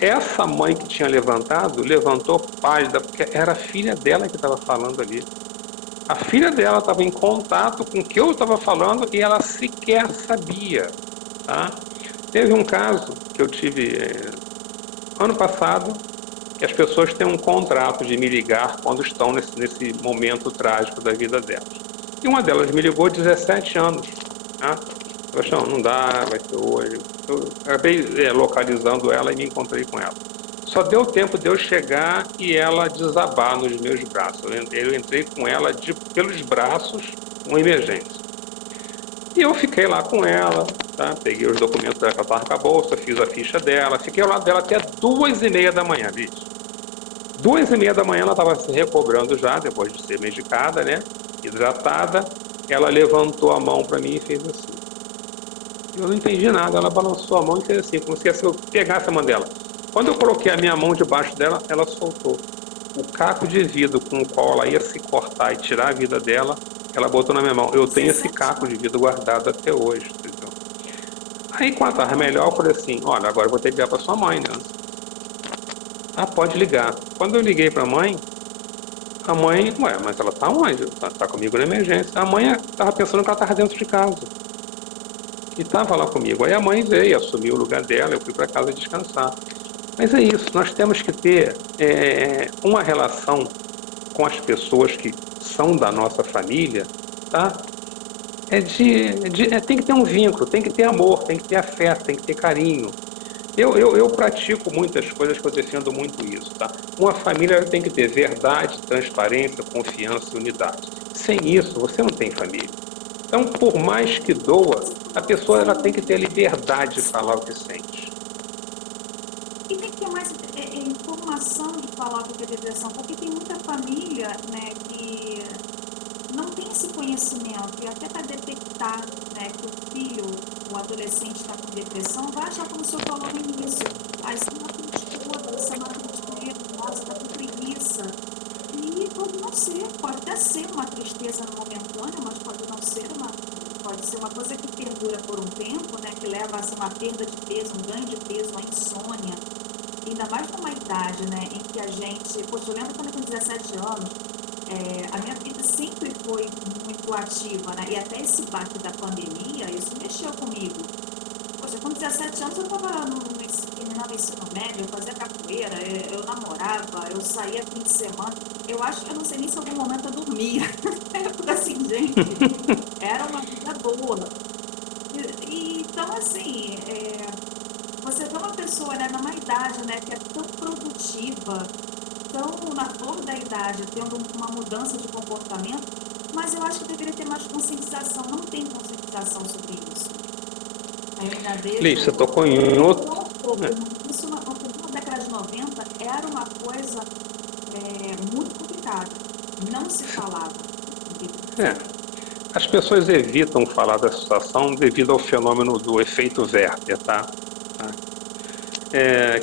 Essa mãe que tinha levantado, levantou pálida, porque era a filha dela que estava falando ali. A filha dela estava em contato com o que eu estava falando e ela sequer sabia, tá? Teve um caso que eu tive ano passado, que as pessoas têm um contrato de me ligar quando estão nesse momento trágico da vida delas. E uma delas me ligou 17 anos, tá? Eu achei, não dá, vai ser hoje. Eu acabei localizando ela e me encontrei com ela. Só deu tempo de eu chegar e ela desabar nos meus braços. Eu entrei com ela pelos braços, uma emergência. E eu fiquei lá com ela, tá? Peguei os documentos dela que ela estava com a bolsa, fiz a ficha dela, fiquei ao lado dela até 2h30 da manhã, bicho. 2h30 da manhã ela estava se recobrando já, depois de ser medicada, né? Hidratada. Ela levantou a mão para mim e fez assim. Eu não entendi nada, ela balançou a mão e fez assim, como se eu pegasse a mão dela. Quando eu coloquei a minha mão debaixo dela, ela soltou. O caco de vidro com o qual ela ia se cortar e tirar a vida dela, ela botou na minha mão. Eu tenho esse caco de vidro guardado até hoje, entendeu? Aí, quando estava melhor, eu falei assim, olha, agora eu vou ter que ligar para sua mãe, né? Ah, pode ligar. Quando eu liguei para a mãe, ué, mas ela tá onde? Tá comigo na emergência. A mãe estava pensando que ela estava dentro de casa. E estava lá comigo. Aí a mãe veio, assumiu o lugar dela, eu fui para casa descansar. Mas é isso, nós temos que ter uma relação com as pessoas que são da nossa família, tá? Tem que ter um vínculo, tem que ter amor, tem que ter afeto, tem que ter carinho. Eu pratico muitas coisas que eu defendo muito isso, tá? Uma família tem que ter verdade, transparência, confiança e unidade. Sem isso, você não tem família. Então, por mais que doa, a pessoa ela tem que ter liberdade de falar o que sente. E tem que ter mais informação de falar o que é depressão, porque tem muita família, né, que não tem esse conhecimento, e até para detectar, né, que o filho, o adolescente está com depressão, vai achar, como o senhor falou no início, isso é uma tristeza, isso é uma tristeza, nossa, está com preguiça. E pode não ser, pode até ser uma tristeza momentânea, mas pode ser uma coisa que perdura por um tempo, né, que leva a uma perda de peso, um ganho de peso, uma insônia. Ainda mais numa idade, né, em que a gente... Poxa, eu lembro quando eu tinha 17 anos, a minha vida sempre foi muito ativa, né? E até esse baque da pandemia, isso mexeu comigo. Poxa, com 17 anos eu estava terminando o ensino médio, eu fazia capoeira, eu namorava, eu saía fim de semana. Eu não sei nem se em algum momento eu dormia. Porque assim, gente, era uma vida boa. Então, assim, você vê uma pessoa, né, numa idade, né, que é tão produtiva, tão na flor da idade, tendo uma mudança de comportamento, mas eu acho que deveria ter mais conscientização. Não tem conscientização sobre isso. Aí eu ainda vejo... Liz, você tocou em outro... Isso na década de 90 era uma coisa muito complicada. Não se falava. As pessoas evitam falar da situação devido ao fenômeno do efeito Werther, tá?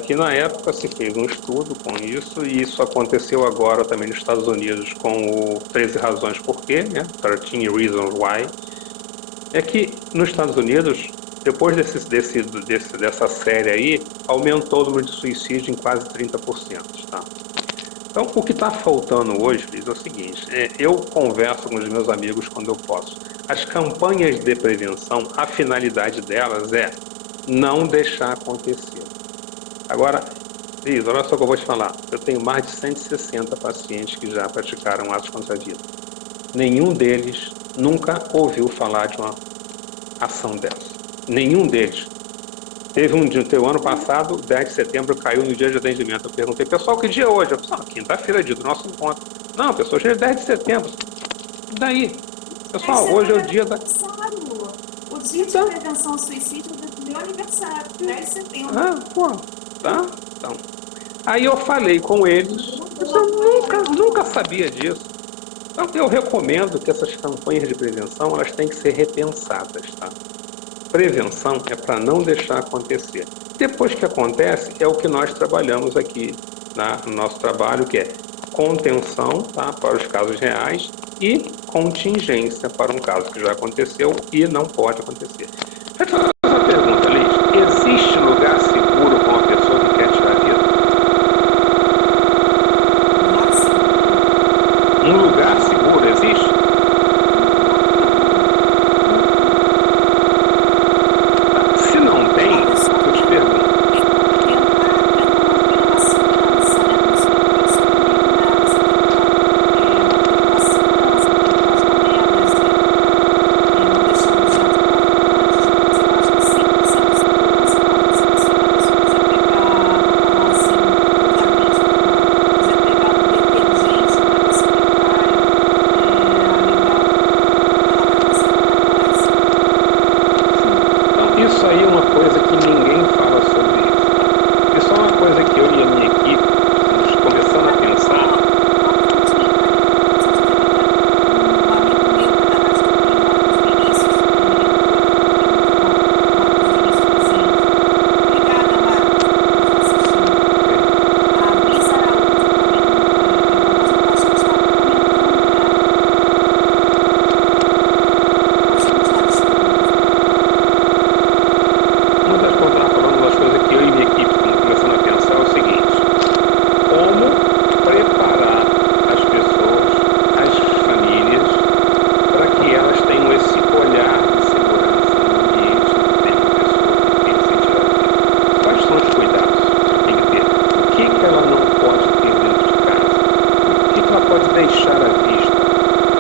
Que na época se fez um estudo com isso, e isso aconteceu agora também nos Estados Unidos com o 13 Razões Por Quê, né? 13 Reasons Why. É que nos Estados Unidos, depois dessa série aí, aumentou o número de suicídio em quase 30%, tá? Então, o que está faltando hoje, Liz, é o seguinte, eu converso com os meus amigos quando eu posso. As campanhas de prevenção, a finalidade delas é não deixar acontecer. Agora, Liz, olha só o que eu vou te falar. Eu tenho mais de 160 pacientes que já praticaram atos contra a vida. Nenhum deles nunca ouviu falar de uma ação dessa. Nenhum deles. Teve o ano passado, 10 de setembro, caiu no dia de atendimento. Eu perguntei, pessoal, que dia é hoje? Eu falei, quinta-feira, dia do nosso encontro. Não, pessoal, hoje é 10 de setembro. E daí? Pessoal, hoje é o dia da... O dia de prevenção ao suicídio do meu aniversário, 10 de setembro. Tá? Então, aí eu falei com eles, eu nunca sabia disso. Então, eu recomendo que essas campanhas de prevenção, elas têm que ser repensadas, tá? Prevenção é para não deixar acontecer. Depois que acontece, é o que nós trabalhamos aqui no nosso trabalho, que é contenção, tá, para os casos reais e contingência para um caso que já aconteceu e não pode acontecer. Deixa eu te fazer uma pergunta, Liz. Existe lugar seguro para uma pessoa que quer tirar a vida? Um lugar seguro existe? baixar a vista.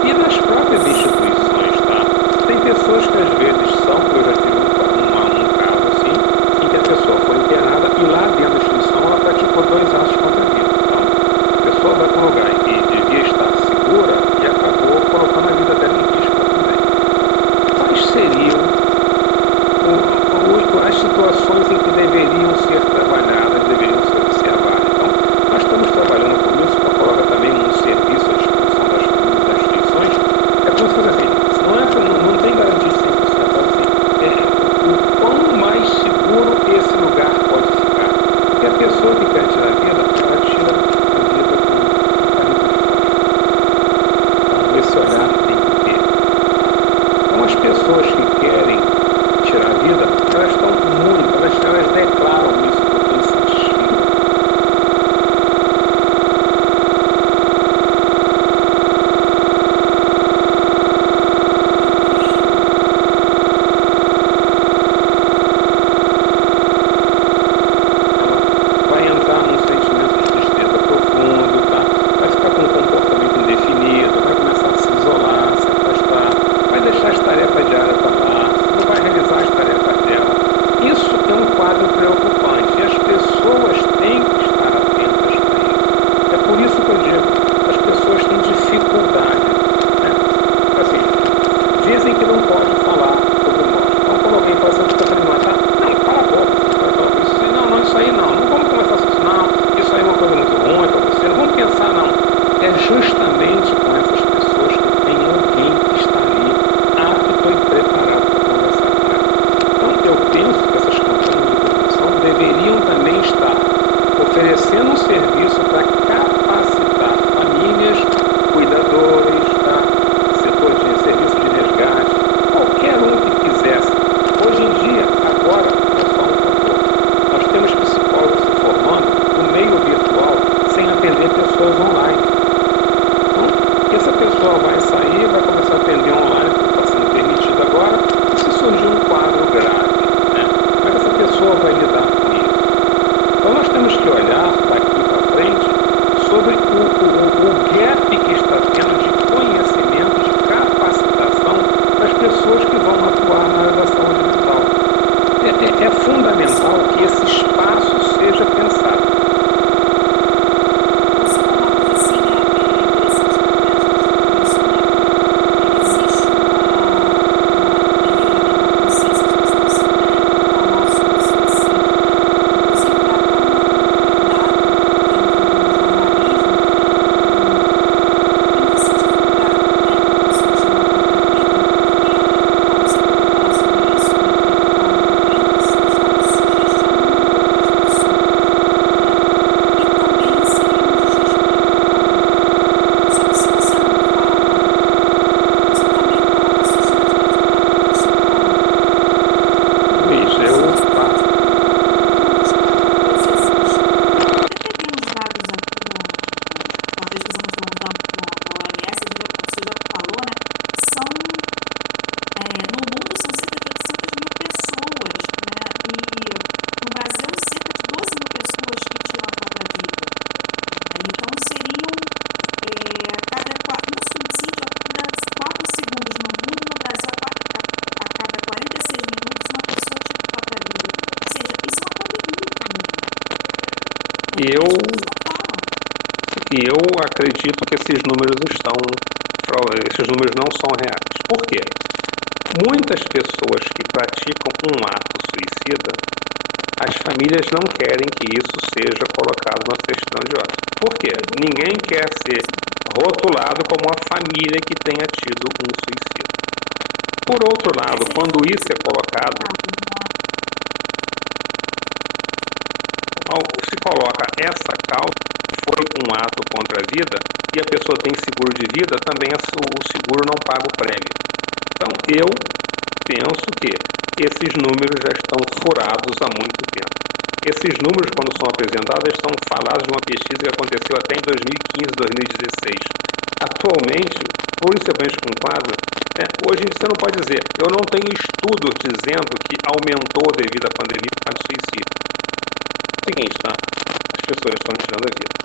E nas próprias instituições, tá? Tem pessoas que às vezes são, eu já tive um caso assim, em que a pessoa foi internada e lá dentro da instituição ela praticou 2 atos contra a vida. Então, a pessoa vai para um lugar em que devia estar segura e acabou colocando a vida dela em risco lá também. Quais seriam as situações em que deveriam ser trabalhadas, deveriam ser observadas? Então, nós estamos trabalhando com isso para colocar também um serviço à disposição das famílias das instituições. É como se fosse assim, não tem garantia de 100%, mas assim, o quão mais seguro esse lugar pode ficar. Porque a pessoa que quer tirar a vida, ela tira a vida com um palito de fósforo. Então, esse olhar tem que ter. Então, as pessoas que querem tirar a vida, elas estão muito, elas declaram isso, que eu estou insatisfeita. Ela vai entrar num sentimento de tristeza profundo, tá? Vai ficar com um comportamento indefinido, vai começar a se isolar, se afastar, vai deixar as tarefas diárias para lá, não vai realizar as tarefas dela. Isso é um quadro preocupante e as pessoas têm que estar atentas para isso. É por isso que eu digo, as pessoas têm dificuldade, né? Assim, dizem que não pode falar sobre morte. Então, quando alguém fala assim, você está querendo matar? Não, cala a boca, você vai falar isso assim, não, isso aí não, não vamos conversar sobre isso, não, isso aí é uma coisa muito ruim para você, não vamos pensar, não. É justamente com essas pessoas que tem alguém que está ali apto e preparado para conversar com ela. Então, eu penso que essas campanhas de prevenção deveriam também estar oferecendo um serviço para capacitar famílias, cuidadores, tá? Setor de serviço de resgate, qualquer um que quisesse. Hoje em dia, agora, é só um fator. Nós temos psicólogos se formando no meio virtual sem atender pessoas online. Então, essa pessoa vai sair, vai começar a atender online, porque está sendo permitido agora, e se surgir um quadro grave, né? Como é que essa pessoa vai lidar com isso? Então, nós temos que olhar daqui para frente sobre o gap que está tendo de conhecimento, de capacitação das pessoas que vão atuar na área da saúde mental. É fundamental que esse espaço seja pensado. Você falou uma coisa assim, interessante até a gente mencionar que existe uma consciência de que isso não se deve falar sobre suicídio, né? Inclusive, há até um cuidado dentro do jornalismo em você divulgar, né, uma pessoa tirando a própria vida, porque ao você poder falar sobre isso e falar com alguém, você está sugestionando outras pessoas, né? E também seria um desrespeito com alguém. Só que se você não fala, você também coloca a sua história diante do próprio psicólogo. Isso, Então, eu se você faço. faz perguntas, claro que depois existe. Até peguei uns dados aqui uma pesquisa muito longa da OMS, você já falou, né? São, no mundo são cerca de 800 mil pessoas, né? E no Brasil, cerca de 12 mil pessoas que tiram a própria vida. Então, seriam um suicídio a cada 4 segundos no mundo, no Brasil, a cada 46 minutos, uma pessoa tira a própria vida. Ou seja, isso é uma pandemia também. E E eu, as pessoas não falam. e eu acredito que esses números não são reais. Por quê? Muitas pessoas que praticam um ato suicida, as famílias não querem que isso seja colocado na certidão de óbito. Por quê? Ninguém quer ser rotulado como uma família que tenha tido um suicídio. Por outro lado, Seria quando como isso é colocado, se coloca essa causa, foi um ato contra a vida, e a pessoa tem seguro de vida, também o seguro não paga o prêmio. Então, eu penso que esses números já estão furados há muito tempo. Esses números, quando são apresentados, estão falados de uma pesquisa que aconteceu até em 2015, 2016. atualmente, principalmente com quadro, né, hoje você não pode dizer, eu não tenho estudos dizendo que aumentou devido à pandemia o quadro de suicídio. É o seguinte, tá? As pessoas estão tirando a vida.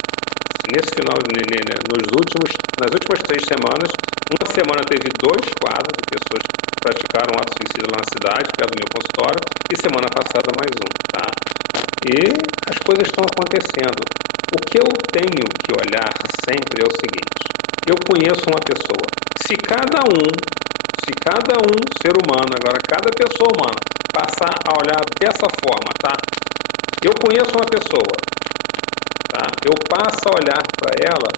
Nesse final, nas últimas 3 semanas, uma semana teve 2 quadros de pessoas que praticaram ato suicida lá na cidade, perto do meu consultório, e semana passada mais um, tá? E as coisas estão acontecendo. O que eu tenho que olhar sempre é o seguinte: eu conheço uma pessoa. Se cada um ser humano, agora cada pessoa humana, passar a olhar dessa forma, tá? Eu conheço uma pessoa, tá? Eu passo a olhar para ela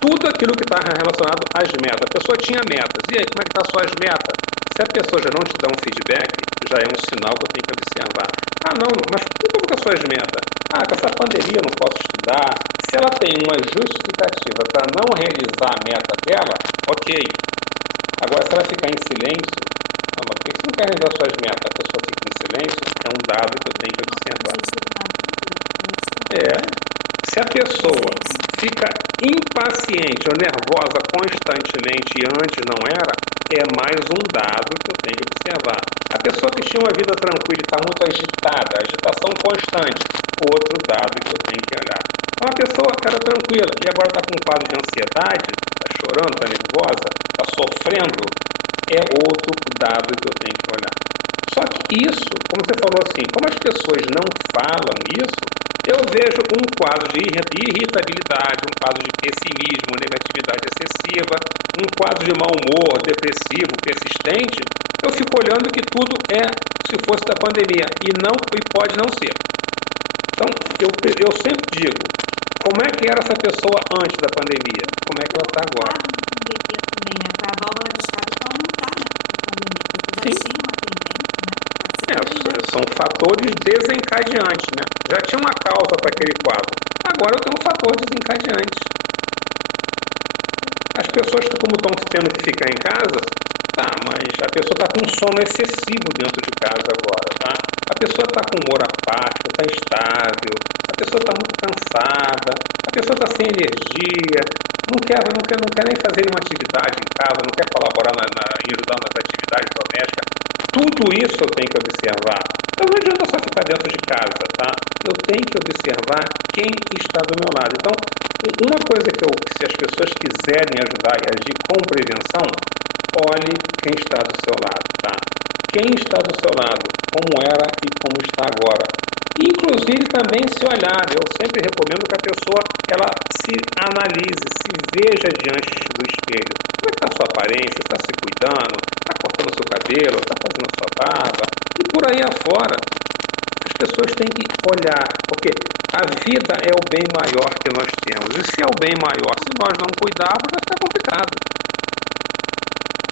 tudo aquilo que está relacionado às metas. A pessoa tinha metas. E aí, como é que estão as suas metas? Se a pessoa já não te dá um feedback, já é um sinal que eu tenho que observar. Ah, não, mas por que eu vou com as suas metas? Ah, com essa pandemia eu não posso estudar. Se ela tem uma justificativa para não realizar a meta dela, ok. Agora, se ela ficar em silêncio, não, mas por que você não quer realizar as suas metas? A pessoa fica em silêncio, é um dado que eu tenho que observar. Se a pessoa fica impaciente ou nervosa constantemente e antes não era, é mais um dado que eu tenho que observar. A pessoa que tinha uma vida tranquila e está muito agitada, agitação constante, outro dado que eu tenho que olhar. Uma pessoa que era tranquila e agora está com um quadro de ansiedade, está chorando, está nervosa, está sofrendo, é outro dado que eu tenho que olhar. Só que isso, como você falou assim, como as pessoas não falam isso, eu vejo um quadro de irritabilidade, um quadro de pessimismo, negatividade excessiva, um quadro de mau humor, depressivo, persistente. Eu fico olhando que tudo é se fosse da pandemia e pode não ser. Então, eu sempre digo, como é que era essa pessoa antes da pandemia? Como é que ela está agora? Também, né? Para a válvula de escape para aumentar, né? Já Sim. tinha uma tendência, né? São fatores desencadeantes, né? Já tinha uma causa para aquele quadro. Agora eu tenho um fator desencadeante. As pessoas, como estão tendo que ficar em casa, tá, mas a pessoa está com sono excessivo dentro de casa agora, tá? A pessoa está com humor apático, está instável, a pessoa está muito cansada, a pessoa está sem energia, não quer nem fazer nenhuma atividade em casa, não quer colaborar em ajudar nas atividades domésticas. Tudo isso eu tenho que observar. Então não adianta só ficar dentro de casa, tá? Eu tenho que observar quem está do meu lado. Então, uma coisa se as pessoas quiserem ajudar e agir com prevenção, olhe quem está do seu lado, tá? Quem está do seu lado, como era e como está agora. Inclusive também se olhar, eu sempre recomendo que a pessoa ela se analise, se veja diante do espelho. Como é que está a sua aparência? Está se cuidando? Está cortando o seu cabelo? Está fazendo a sua barba? E por aí afora, as pessoas têm que olhar, porque a vida é o bem maior que nós temos. E se é o bem maior, se nós não cuidarmos, vai ficar complicado.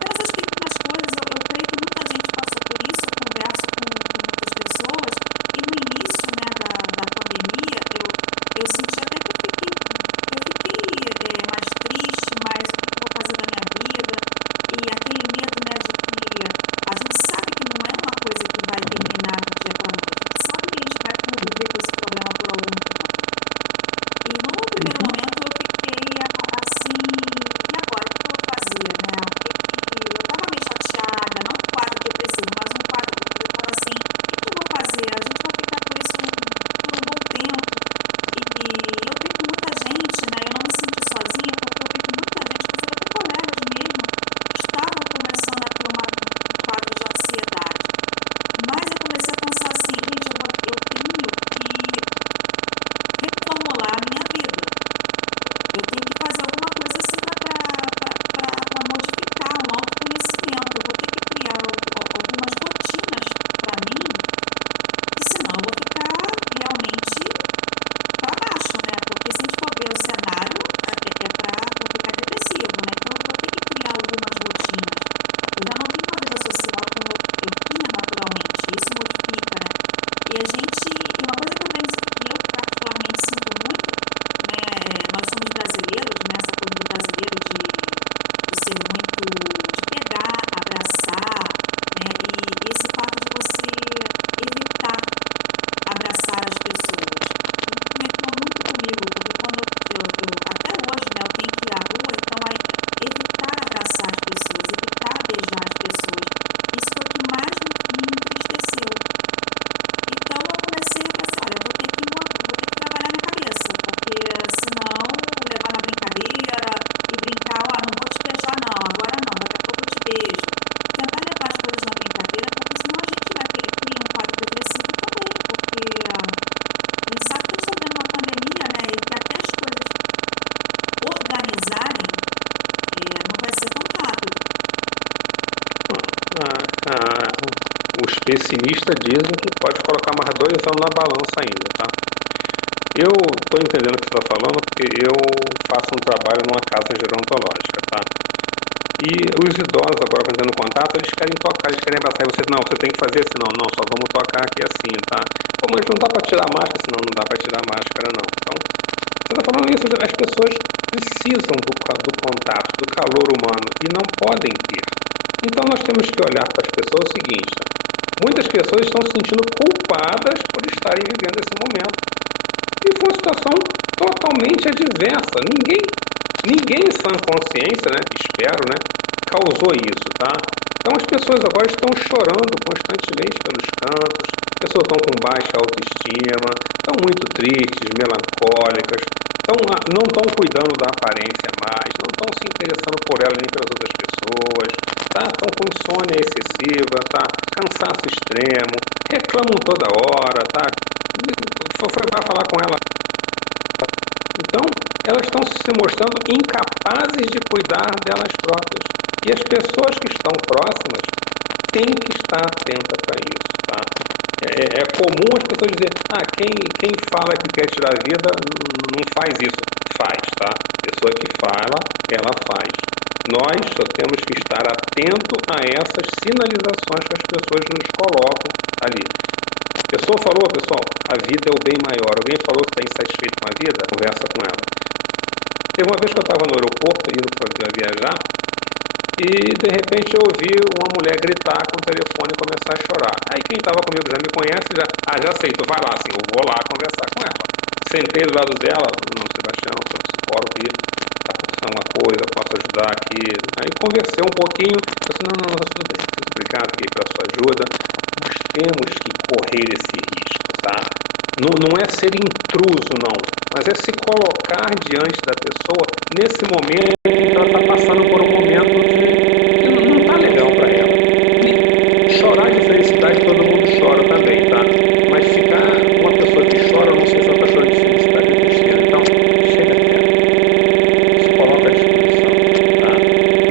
Essas pequenas coisas, eu creio que muita gente passa por isso, eu converso com muitas pessoas, e no início, né, da pandemia, eu senti até que eu fiquei mais triste, mais por causa da minha vida, e aquele medo, né, de que a gente sabe que não é uma coisa que vai terminar do dia para a noite, a gente sabe que a gente vai conviver com esse problema por algum tempo. E no primeiro momento eu fiquei assim, e agora? O que eu vou pessimistas dizem que pode colocar mais 2 anos na balança ainda, tá? Eu estou entendendo o que você está falando porque eu faço um trabalho numa casa gerontológica, tá? E os idosos agora, quando entram no contato, eles querem tocar, eles querem abraçar. E você, não, você tem que fazer assim, não, só vamos tocar aqui assim, tá? Pô, mas não dá para tirar a máscara? Assim, não dá para tirar a máscara, não. Então, você está falando isso, as pessoas precisam do contato, do calor humano, e não podem ter. Então, nós temos que olhar para as pessoas o seguinte, tá? Muitas pessoas estão se sentindo culpadas por estarem vivendo esse momento. E foi uma situação totalmente adversa. Ninguém em sã consciência, né, espero, né, causou isso, tá? Então as pessoas agora estão chorando constantemente pelos cantos, as pessoas estão com baixa autoestima, estão muito tristes, melancólicas, não estão cuidando da aparência mais, não estão se interessando por ela nem pelas outras pessoas, tá? Estão com insônia excessiva, tá? Cansaço extremo, reclamam toda hora, tá? Vai falar com ela. Então, elas estão se mostrando incapazes de cuidar delas próprias. E as pessoas que estão próximas têm que estar atentas para isso, tá? É comum as pessoas dizerem, quem fala que quer tirar a vida não faz isso. Faz, tá? A pessoa que fala, ela faz. Nós só temos que estar atento a essas sinalizações que as pessoas nos colocam ali. A pessoa falou, pessoal, a vida é o bem maior. Alguém falou que está insatisfeito com a vida? Conversa com ela. Teve uma vez que eu estava no aeroporto, indo para viajar, e de repente eu ouvi uma mulher gritar com o telefone e começar a chorar. Aí quem estava comigo já me conhece, já aceitou, vai lá, assim, eu vou lá conversar com ela. Sentei do lado dela, não, Sebastião, sou psicólogo e está acontecendo uma coisa, posso ajudar aqui. Aí conversei um pouquinho, eu disse, não, tudo bem, muito obrigado aqui pela sua ajuda. Nós temos que correr esse risco, tá? Não é ser intruso, não, mas é se colocar diante da pessoa nesse momento que ela está passando por um momento que não está legal para ela. E chorar de felicidade todo mundo chora também, tá? Mas ficar uma pessoa que chora, não sei se ela está chorando de felicidade ou de tristeza. Então, chega perto, se coloca à disposição, tá?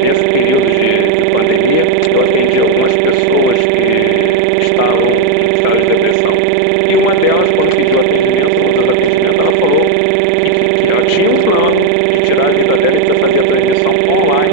Nesse período de pandemia, eu atendi algumas pessoas que estavam em estado de depressão. E uma delas, quando pediu atendimento, ela falou que ela tinha um plano de tirar a vida dela e de fazer a transmissão online.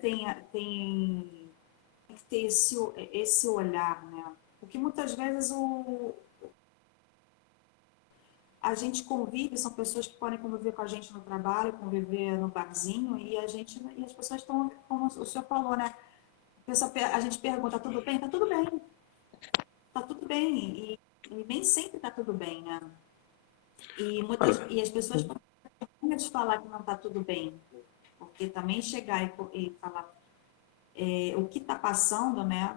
tem que ter esse olhar, né? Porque muitas vezes a gente convive, são pessoas que podem conviver com a gente no trabalho, conviver no barzinho, e as pessoas estão, como o senhor falou, né? A gente pergunta, tá tudo bem? Tá tudo bem. Tá tudo bem. E nem sempre tá tudo bem, né? E as pessoas têm vergonha de falar que não tá tudo bem. Porque também chegar e falar o que está passando, né?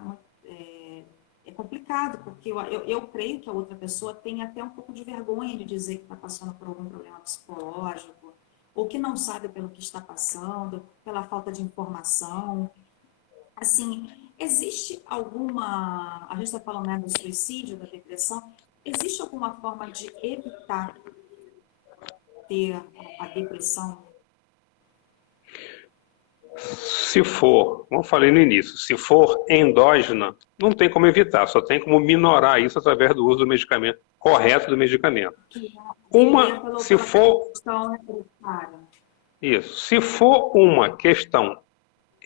É complicado, porque eu creio que a outra pessoa tem até um pouco de vergonha de dizer que está passando por algum problema psicológico, ou que não sabe pelo que está passando, pela falta de informação. Assim, existe alguma... A gente está falando, né, do suicídio, da depressão. Existe alguma forma de evitar ter a depressão? Se for, como eu falei no início, se for endógena, não tem como evitar, só tem como minorar isso através do uso do medicamento, correto do medicamento. Se for isso, se for uma questão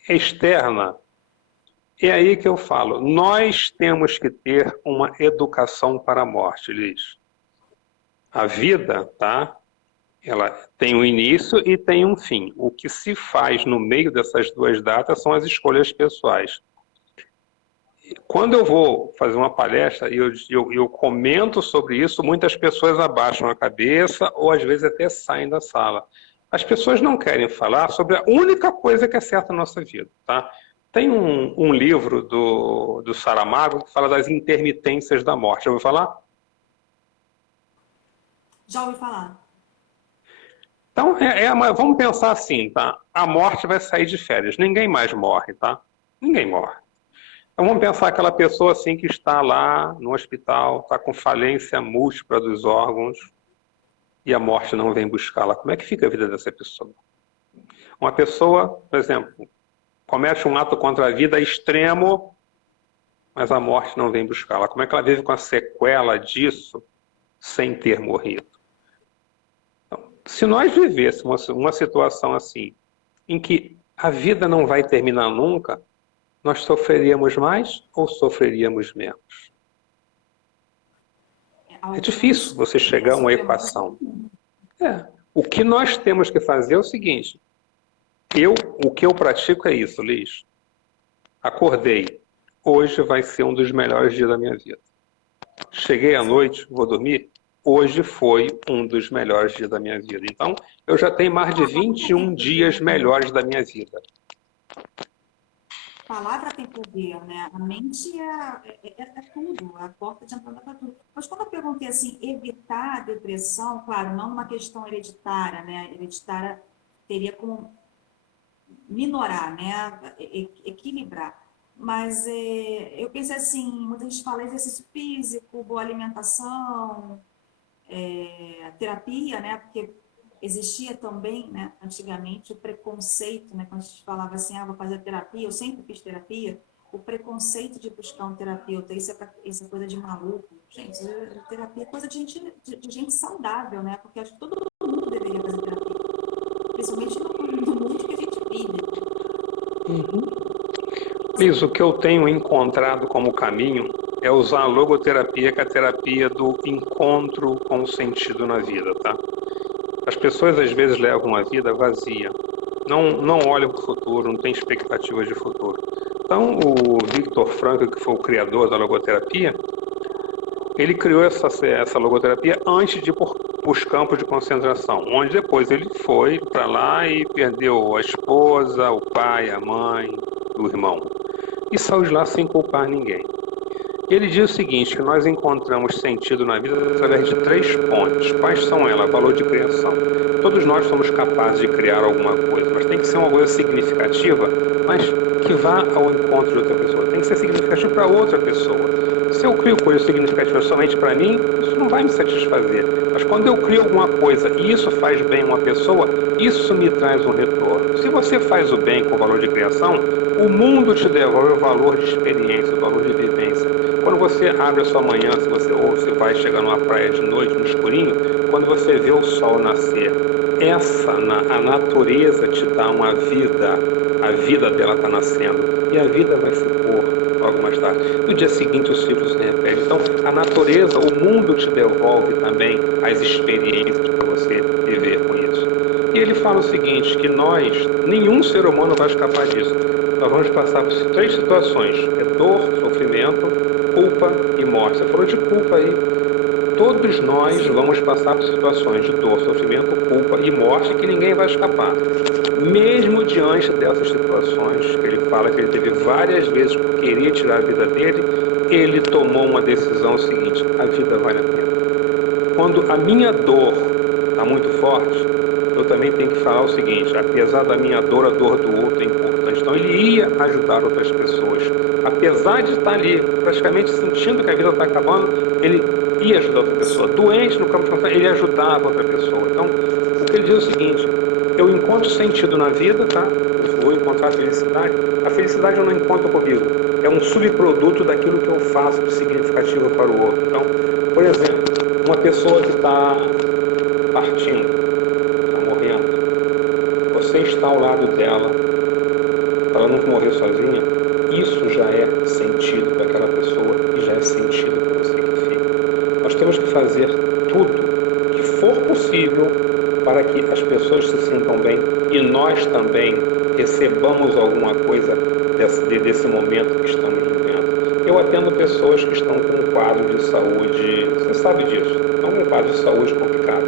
externa, é aí que eu falo, nós temos que ter uma educação para a morte, Liz. A vida, tá? Ela tem um início e tem um fim. O que se faz no meio dessas duas datas são as escolhas pessoais. Quando eu vou fazer uma palestra e eu comento sobre isso, muitas pessoas abaixam a cabeça ou às vezes até saem da sala. As pessoas não querem falar sobre a única coisa que é certa na nossa vida, tá? Tem um livro do Saramago que fala das intermitências da morte. Já ouviu falar? Já ouvi falar. Então, vamos pensar assim, tá? A morte vai sair de férias. Ninguém mais morre, tá? Ninguém morre. Então, vamos pensar aquela pessoa assim que está lá no hospital, está com falência múltipla dos órgãos e a morte não vem buscá-la. Como é que fica a vida dessa pessoa? Uma pessoa, por exemplo, comete um ato contra a vida extremo, mas a morte não vem buscá-la. Como é que ela vive com a sequela disso sem ter morrido? Se nós vivêssemos uma situação assim, em que a vida não vai terminar nunca, nós sofreríamos mais ou sofreríamos menos? É difícil você chegar a uma equação. O que nós temos que fazer é o seguinte, o que eu pratico é isso, Liz. Acordei, hoje vai ser um dos melhores dias da minha vida. Cheguei à noite, vou dormir, hoje foi um dos melhores dias da minha vida. Então, eu já tenho mais de 21 dias melhores da minha vida. A palavra tem poder, né? A mente é tudo, a porta de entrada para tudo. Mas quando eu perguntei assim, evitar a depressão, claro, não uma questão hereditária, né? Hereditária teria como minorar, né? Equilibrar. Mas eu pensei assim, muita gente fala exercício físico, boa alimentação, terapia, né? Porque existia também, né, antigamente, o preconceito, né? Quando a gente falava assim, vou fazer terapia, eu sempre fiz terapia, o preconceito de buscar um terapeuta, isso é coisa de maluco. Gente, terapia é coisa de gente saudável, né? Porque acho que todo mundo deveria fazer terapia, principalmente no mundo que a gente vive. Liz, o que eu tenho encontrado como caminho é usar a logoterapia, que é a terapia do encontro com o sentido na vida, tá? As pessoas às vezes levam uma vida vazia, não olham para o futuro, não têm expectativas de futuro. Então, o Viktor Frankl, que foi o criador da logoterapia, ele criou essa logoterapia antes de ir para os campos de concentração, onde depois ele foi para lá e perdeu a esposa, o pai, a mãe, o irmão. E saiu de lá sem culpar ninguém. Ele diz o seguinte, que nós encontramos sentido na vida através de 3 pontos. Quais são elas? Valor de criação. Todos nós somos capazes de criar alguma coisa, mas tem que ser uma coisa significativa, mas que vá ao encontro de outra pessoa. Tem que ser significativo para outra pessoa. Se eu crio coisas significativas somente para mim, isso não vai me satisfazer. Mas quando eu crio alguma coisa e isso faz bem a uma pessoa, isso me traz um retorno. Se você faz o bem com o valor de criação, o mundo te devolve o valor de experiência, o valor de vivência. Quando você abre a sua manhã, se você vai chegar numa praia de noite, no escurinho, quando você vê o sol nascer, a natureza te dá uma vida, a vida dela está nascendo. E a vida vai se pôr logo mais tarde. No dia seguinte, o ciclo se repete. Então, a natureza, o mundo te devolve também as experiências para você viver com isso. E ele fala o seguinte, que nenhum ser humano vai escapar disso. Nós vamos passar por três situações. É dor, sofrimento, culpa e morte. Você falou de culpa aí. Todos nós vamos passar por situações de dor, sofrimento, culpa e morte que ninguém vai escapar. Mesmo diante dessas situações, que ele fala que ele teve várias vezes por querer tirar a vida dele, ele tomou uma decisão seguinte: a vida vale a pena. Quando a minha dor está muito forte, eu também tenho que falar o seguinte: apesar da minha dor, a dor do outro é importante. Então ele ia ajudar outras pessoas. Apesar de estar ali, praticamente sentindo que a vida está acabando, ele ia ajudar outra pessoa. Doente no campo de concentração, ele ajudava outra pessoa. Então, o que ele diz é o seguinte: eu encontro sentido na vida, tá? Eu vou encontrar felicidade. A felicidade eu não encontro comigo. É um subproduto daquilo que eu faço de significativo para o outro. Então, por exemplo, uma pessoa que está partindo, está morrendo, você está ao lado dela, para ela não morrer sozinha, isso já é sentido para aquela pessoa e já é sentido para você que fica. Nós temos que fazer tudo que for possível para que as pessoas se sintam bem e nós também recebamos alguma coisa desse momento que estamos vivendo. Eu atendo pessoas que estão com um quadro de saúde, você sabe disso, é um quadro de saúde complicado.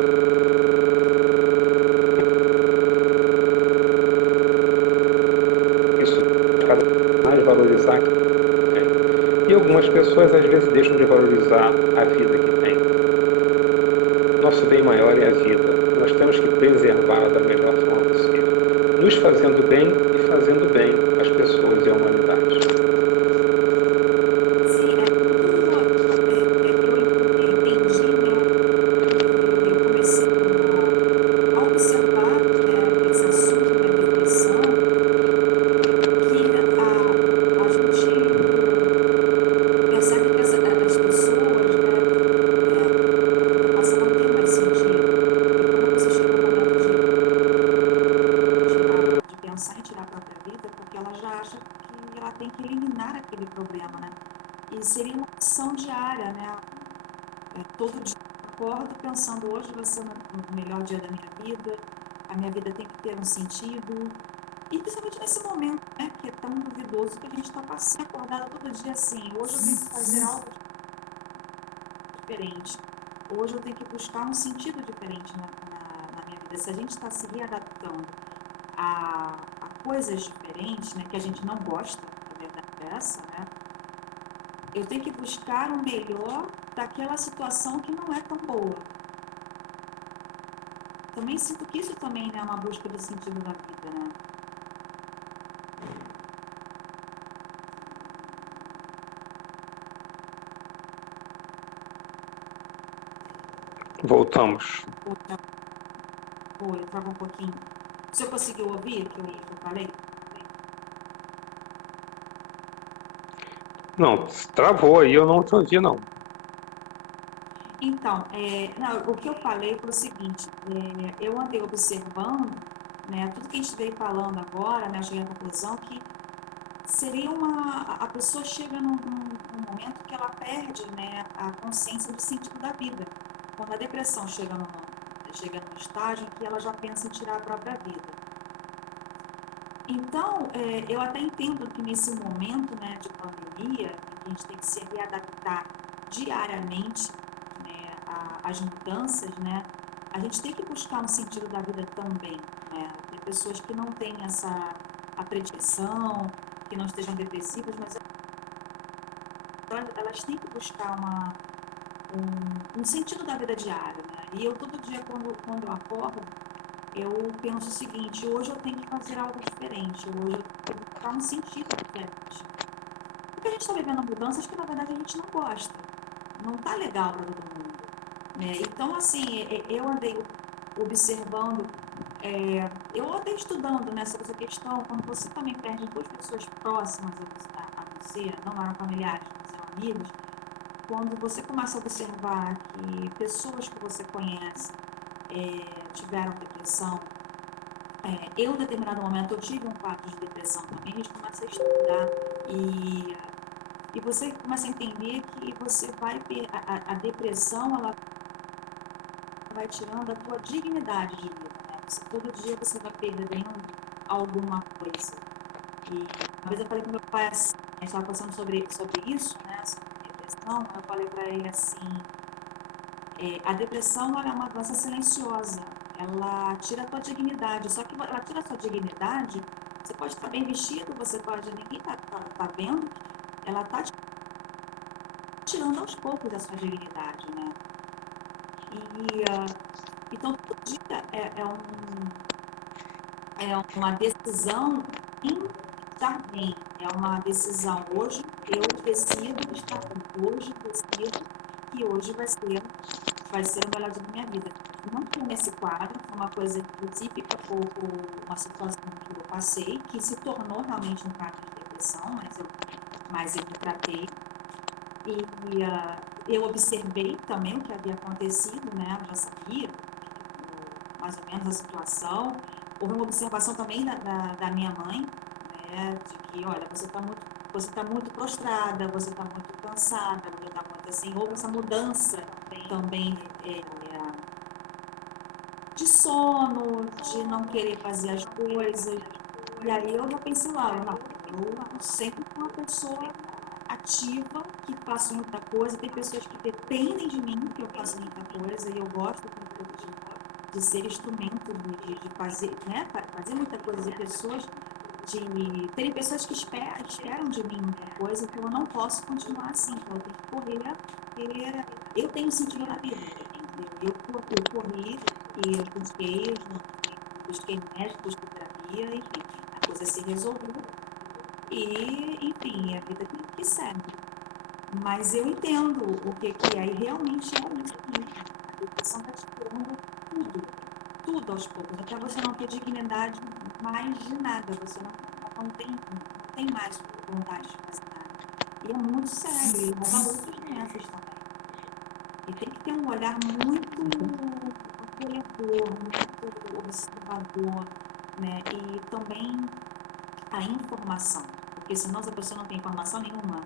Isso cada vez mais valorizar quem tem. E algumas pessoas às vezes deixam de valorizar a vida que tem. Nosso bem maior é a vida. Nós temos que preservá-la da melhor forma possível, nos fazendo bem e fazendo bem às pessoas e à humanidade. Sim, eu entendi, né? E eu comecei a observar esse assunto da depressão, que a gente percebe que as pessoas, né, a vida passa a não ter mais sentido. E quando você chega no momento de pensar em tirar a própria vida, porque ela já acha que ela tem que eliminar aquele problema, né? E seria uma opção diária, né? Todo dia eu acordo pensando, hoje vai ser o melhor dia da minha vida, a minha vida tem que ter um sentido. E principalmente nesse momento, né, que é tão duvidoso que a gente está passando acordada todo dia assim, hoje eu tenho que fazer algo diferente, hoje eu tenho que buscar um sentido diferente na minha vida. Se a gente está se readaptando a coisas diferentes, né, que a gente não gosta, a verdade é essa, né? Eu tenho que buscar o melhor daquela situação que não é tão boa. Também sinto que isso também, né, é uma busca de sentido da vida, né? Voltamos. Foi, trava um pouquinho. O senhor conseguiu ouvir o que eu falei? Não, travou aí, eu não te ouvi, não. Então, não, o que eu falei foi o seguinte, eu andei observando, né, tudo que a gente veio falando agora, né, eu cheguei à conclusão que seria a pessoa chega num momento que ela perde, né, a consciência do sentido da vida. Quando a depressão chega num estágio em que ela já pensa em tirar a própria vida. Então, eu até entendo que nesse momento, né, de pandemia, em que a gente tem que se readaptar diariamente, né, às mudanças, né, a gente tem que buscar um sentido da vida também, né? Tem pessoas que não têm a predileção, que não estejam depressivas, mas elas têm que buscar um sentido da vida diária, né? E eu todo dia, quando eu acordo, eu penso o seguinte, hoje eu tenho que fazer algo diferente, hoje eu tenho que buscar um sentido diferente. Porque a gente está vivendo mudanças que, na verdade, a gente não gosta. Não está legal para todo mundo, né? Então, assim, eu andei observando, eu andei estudando, né, sobre essa questão, quando você também perde duas pessoas próximas a você, não eram familiares, mas eram amigos, quando você começa a observar que pessoas que você conhece tiveram depressão, Eu, em determinado momento, eu tive um quadro de depressão também, a gente começa a estudar e você começa a entender que você vai a depressão, ela vai tirando a tua dignidade de vida, né? Todo dia você vai perdendo alguma coisa. E uma vez eu falei com meu pai assim, a gente estava conversando sobre isso, né? Sobre depressão, eu falei para ele assim, a depressão ela é uma doença silenciosa, ela tira a tua dignidade, só que ela tira a tua dignidade, você pode estar bem vestido, você pode, ninguém tá vendo, ela tá tirando aos poucos a sua dignidade, né? Então, todo dia é uma decisão em estar bem, é uma decisão. Hoje eu decido estar bem, hoje decido que hoje vai ser o melhor dia da minha vida. Não foi nesse quadro, foi uma coisa específica por uma situação que eu passei, que se tornou realmente um quadro de depressão, mas eu tratei. Eu observei também o que havia acontecido, né? Eu já sabia mais ou menos a situação. Houve uma observação também da minha mãe, né? De que, olha, você tá muito prostrada, você está muito cansada, você está muito assim. Houve essa mudança também de sono, de não querer fazer as coisas. E aí eu já pensei lá, eu sempre fui uma pessoa ativa, que faço muita coisa. Tem pessoas que dependem de mim, que eu faço muita coisa, e eu gosto de ser instrumento de fazer, né? Fazer muita coisa. Terem pessoas que esperam de mim muita coisa, então eu não posso continuar assim, então eu tenho que correr, porque eu tenho sentido na vida. Eu corri e eu busquei médico, busquei terapia, enfim, a coisa se resolveu. E, enfim, a vida que segue. Mas eu entendo o que é, e realmente é isso mesmo. A depressão está te tirando tudo aos poucos, até você não ter dignidade mais de nada, você não tem mais vontade de fazer nada. E é muito sério, e leva a outras doenças também. E tem que ter um olhar muito acolhedor, muito observador, né? E também a informação, porque senão se a pessoa não tem informação nenhuma,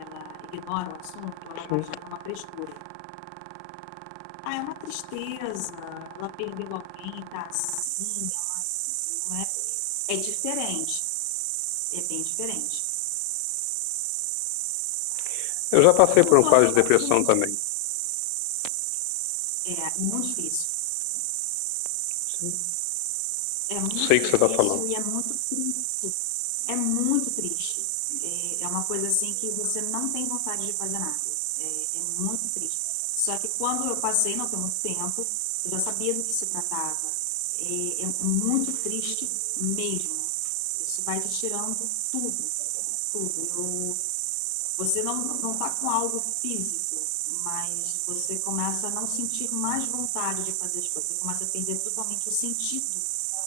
ela ignora o assunto, ela vai achar que é uma frescura. É uma tristeza, ela perdeu alguém, tá assim, ela não é. É diferente, é bem diferente. Eu já passei Eu por um tô quadro aqui de para todo depressão mundo. também. É muito difícil. É muito Sei o que você está difícil falando. e é muito triste. É muito triste. É uma coisa assim que você não tem vontade de fazer nada. É muito triste. Só que quando eu passei, não tem muito tempo, eu já sabia do que se tratava. É muito triste mesmo. Isso vai te tirando tudo, tudo. Você não tá com algo físico, mas você começa a não sentir mais vontade de fazer as coisas. Você começa a perder totalmente o sentido,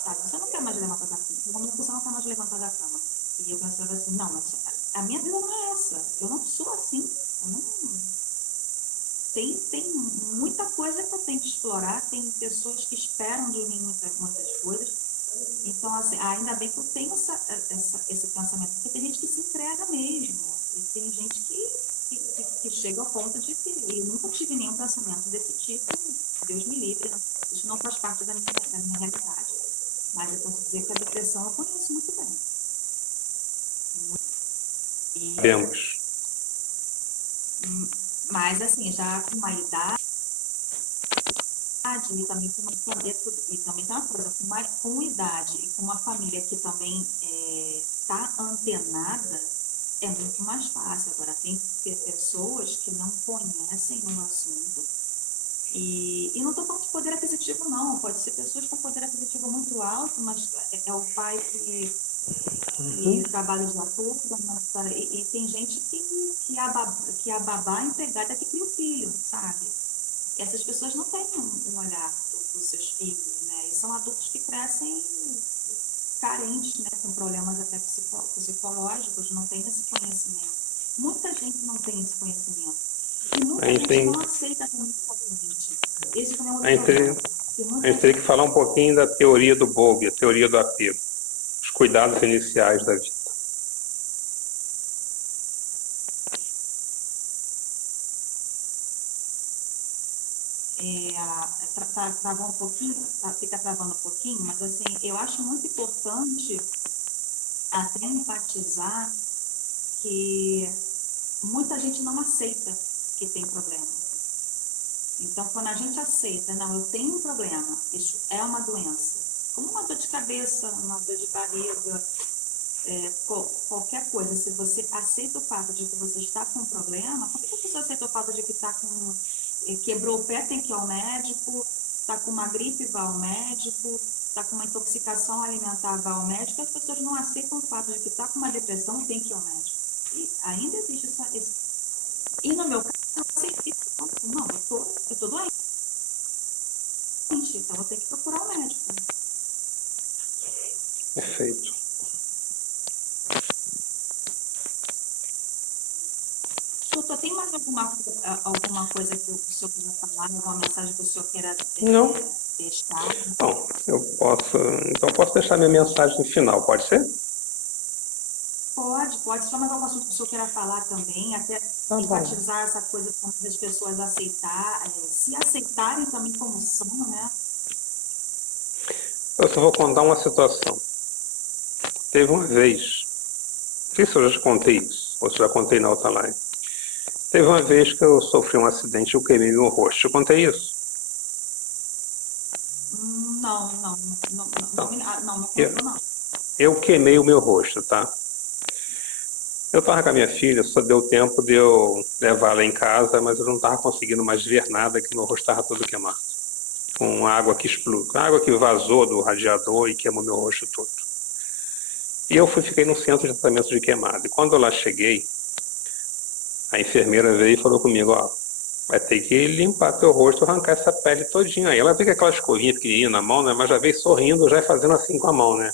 sabe? Você não quer mais levantar da cama. No momento você não quer mais levantar da cama. E eu pensava assim, não, mas a minha vida não é essa. Eu não sou assim. Eu não... Tem muita coisa que eu tenho que explorar. Tem pessoas que esperam de mim muitas coisas. Então, assim, ainda bem que eu tenho esse pensamento, porque tem gente que se entrega mesmo, e tem gente que chega ao ponto de que eu nunca tive nenhum pensamento desse tipo, Deus me livre, isso não faz parte da minha realidade. Mas eu posso dizer que a depressão eu conheço muito bem. Sabemos. Mas, assim, já com uma idade, e também com uma família, e também tem uma coisa, com idade e com uma família que também está antenada, é muito mais fácil. Agora, tem pessoas que não conhecem o assunto e não estou falando de poder aquisitivo, não. Pode ser pessoas com poder aquisitivo muito alto, mas é o pai que trabalha o dia todo, e tem gente que a babá empregada que cria o filho, sabe? E essas pessoas não têm um olhar dos seus filhos, né? E são adultos que crescem carentes, né? Com problemas até psicológicos, não têm esse conhecimento. Muita gente não tem esse conhecimento. E A muita gente gente tem, não aceita também o doente. Esse também é a outro gente, problema. E A gente teria que falar um pouquinho da teoria do Bowlby, a teoria do apego, os cuidados iniciais da vida. Travar um pouquinho, fica travando um pouquinho, mas assim, eu acho muito importante até enfatizar que muita gente não aceita que tem problema. Então, quando a gente aceita, não, eu tenho um problema, isso é uma doença, como uma dor de cabeça, uma dor de barriga, qualquer coisa, se você aceita o fato de que você está com um problema, por que a pessoa aceita o fato de que está com, quebrou o pé, tem que ir ao médico, está com uma gripe, vai ao médico, está com uma intoxicação alimentar, vai ao médico, as pessoas não aceitam o fato de que está com uma depressão, tem que ir ao médico. E ainda existe esse... E no meu caso, eu aceitei, não, eu tô doente, então vou ter que procurar o médico. Perfeito. Doutor, tem mais alguma coisa que o senhor queira falar, alguma mensagem que o senhor queira Não. deixar? Bom, então eu posso deixar minha mensagem final, pode ser? Pode. Só mais algum assunto que o senhor queira falar também, até enfatizar essa coisa das pessoas se aceitarem também como são, né? Eu só vou contar uma situação. Teve uma vez, não sei se eu já contei isso, ou se já contei na outra live. Teve uma vez que eu sofri um acidente e eu queimei meu rosto. Eu contei isso? Não contou, não. Eu queimei o meu rosto, tá? Eu estava com a minha filha, só deu tempo de eu levá-la em casa, mas eu não estava conseguindo mais ver nada, que meu rosto estava todo queimado. Com água que explodiu, água que vazou do radiador e queimou meu rosto todo. E eu fiquei no centro de tratamento de queimado. E quando eu lá cheguei, a enfermeira veio e falou comigo, ó, vai ter que limpar teu rosto, arrancar essa pele todinha. Aí ela veio com aquela escovinha pequenininha na mão, né, mas já veio sorrindo, já fazendo assim com a mão, né.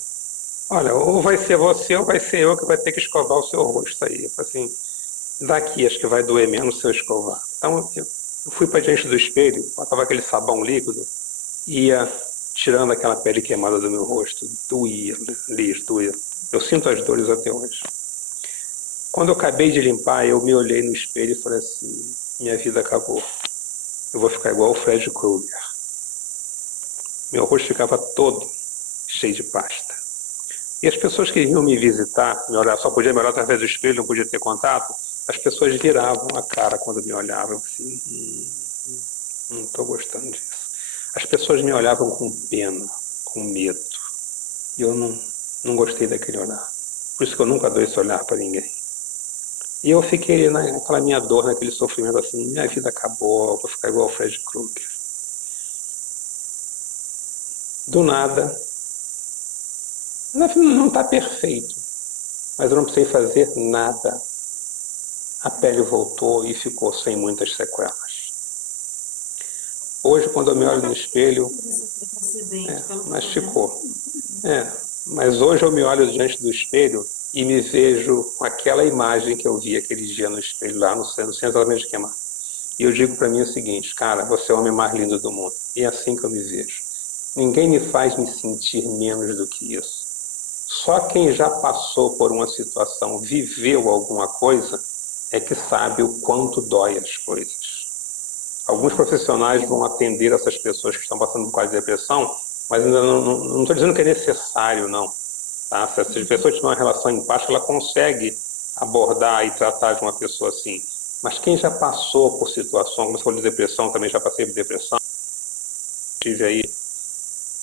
Olha, ou vai ser você ou vai ser eu que vai ter que escovar o seu rosto aí. Assim, daqui acho que vai doer menos se eu escovar. Então eu fui para diante do espelho, botava aquele sabão líquido, ia tirando aquela pele queimada do meu rosto. Doía, doía. Eu sinto as dores até hoje. Quando eu acabei de limpar, eu me olhei no espelho e falei assim, minha vida acabou. Eu vou ficar igual o Fred Krueger. Meu rosto ficava todo cheio de pasta. E as pessoas que vinham me visitar, me olhar, só podia me olhar através do espelho, não podia ter contato, as pessoas viravam a cara quando me olhavam assim, não estou gostando disso. As pessoas me olhavam com pena, com medo. E eu não gostei daquele olhar. Por isso que eu nunca dou esse olhar para ninguém. E eu fiquei naquela minha dor, naquele sofrimento assim, minha vida acabou, vou ficar igual o Fred Krueger. Do nada, não está perfeito, mas eu não precisei fazer nada. A pele voltou e ficou sem muitas sequelas. Hoje, quando eu me olho no espelho, mas ficou. Mas hoje eu me olho diante do espelho e me vejo com aquela imagem que eu vi aquele dia no espelho, lá no centro de queimar. E eu digo para mim o seguinte, cara, você é o homem mais lindo do mundo. E é assim que eu me vejo. Ninguém me faz me sentir menos do que isso. Só quem já passou por uma situação, viveu alguma coisa, é que sabe o quanto dói as coisas. Alguns profissionais vão atender essas pessoas que estão passando por causa de depressão, mas ainda não estou dizendo que é necessário, não. Tá? Se essas pessoas tiverem uma relação empática, ela consegue abordar e tratar de uma pessoa assim. Mas quem já passou por situação, como você falou de depressão, também já passei por depressão, tive aí.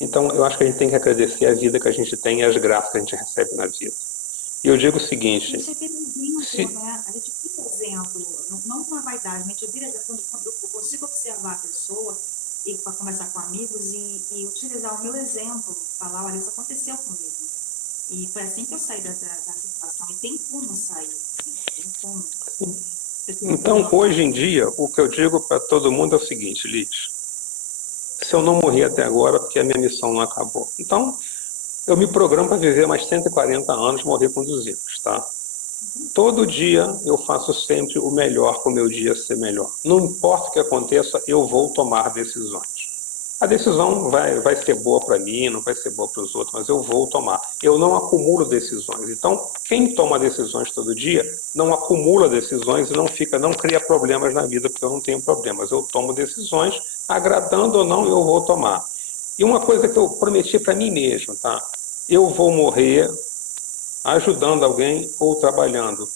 Então, eu acho que a gente tem que agradecer a vida que a gente tem e as graças que a gente recebe na vida. E eu digo o seguinte... A gente vira exemplo, né? A gente vira exemplo, não com a vaidade, mas a gente vira exemplo quando eu consigo observar a pessoa e para conversar com amigos e utilizar o meu exemplo, falar, olha, isso aconteceu comigo. E foi assim que eu saí da situação. E tem como sair, assim, tem como. Então, hoje em dia, o que eu digo para todo mundo é o seguinte, Liz, se eu não morri até agora, porque a minha missão não acabou. Então, eu me programo para viver mais 140 anos, morrer com 200, tá? Todo dia eu faço sempre o melhor para o meu dia ser melhor. Não importa o que aconteça, eu vou tomar decisões. A decisão vai ser boa para mim, não vai ser boa para os outros, mas eu vou tomar. Eu não acumulo decisões. Então, quem toma decisões todo dia não acumula decisões e não cria problemas na vida, porque eu não tenho problemas. Eu tomo decisões, agradando ou não, eu vou tomar. E uma coisa que eu prometi para mim mesmo, tá? Eu vou morrer ajudando alguém ou trabalhando.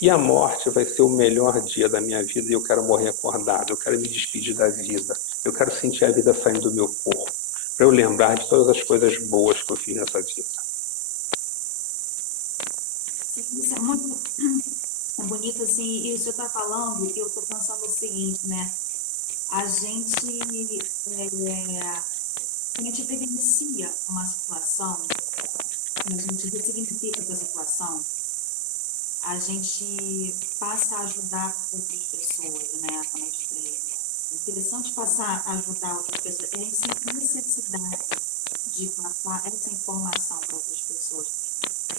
E a morte vai ser o melhor dia da minha vida e eu quero morrer acordado, eu quero me despedir da vida, eu quero sentir a vida saindo do meu corpo, para eu lembrar de todas as coisas boas que eu fiz nessa vida. Sim, isso é muito bonito, assim, e o senhor está falando, e eu estou pensando o seguinte, né? A gente, quando a gente vivencia uma situação, quando a gente ressignifica essa situação, a gente passa a ajudar outras pessoas, né? Quando a gente, é interessante passar a ajudar outras pessoas. A gente sente necessidade de passar essa informação para outras pessoas.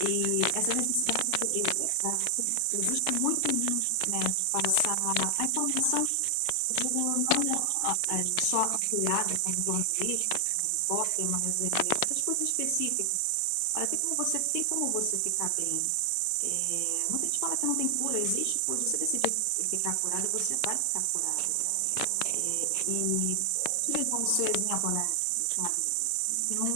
E essa necessidade existe muito em mim, né? De passar a informação, eu digo, não só apoiada como jornalista, como repórter, mas essas coisas específicas. Olha, tem como você ficar bem. Muita gente fala que não tem cura, existe cura. Se você decidir ficar curado, você vai ficar curado. E utilizando o seu exemplo, né, sabe? Que não,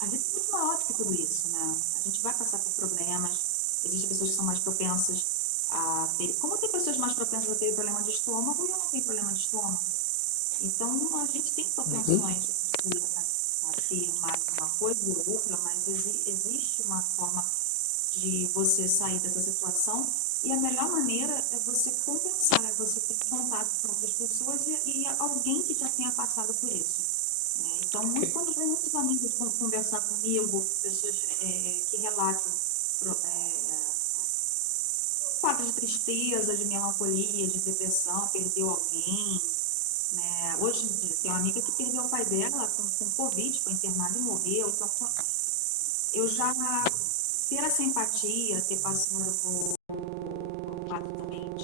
a vida é muito maior do que tudo isso, né? A gente vai passar por problemas, existem pessoas que são mais propensas a ter. Como tem pessoas mais propensas a ter problema de estômago e eu não tenho problema de estômago. Então, a gente tem propensões a ter mais uma coisa ou outra, mas existe uma forma de você sair dessa situação e a melhor maneira é você compensar, é você ter contato com outras pessoas e alguém que já tenha passado por isso. Né? Então, quando vem muitos amigos conversar comigo, pessoas que relatam um quadro de tristeza, de melancolia, de depressão, perdeu alguém, né? Hoje tem uma amiga que perdeu o pai dela com Covid, foi internada e morreu. Então, eu já ter essa empatia, ter passado por um quadro também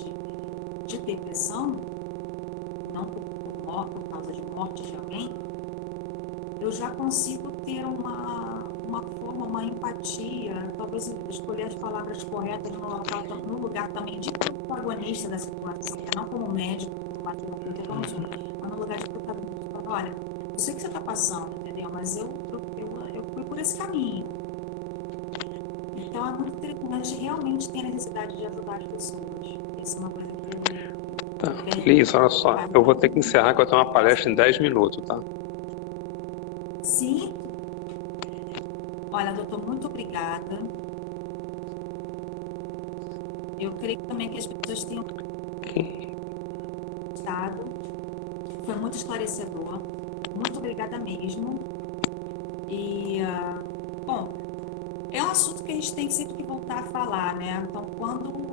de depressão, não por causa de morte de alguém, eu já consigo ter uma forma, uma empatia, talvez escolher as palavras corretas no lugar também de protagonista da situação, não como médico, como terapeuta, como sou, mas no lugar de protagonista. Olha, eu sei que você está passando, entendeu? Mas eu fui por esse caminho. Então é muito interessante, a gente realmente tem a necessidade de ajudar as pessoas. Isso é uma coisa Tá. Liz, olha só, eu vou ter que encerrar que eu tenho uma palestra em 10 minutos, tá? Sim. Olha, doutor, muito obrigada. Eu creio também que as pessoas tenham gostado. Foi muito esclarecedor. Muito obrigada mesmo. E, bom, é um assunto que a gente tem sempre que voltar a falar, né? Então, quando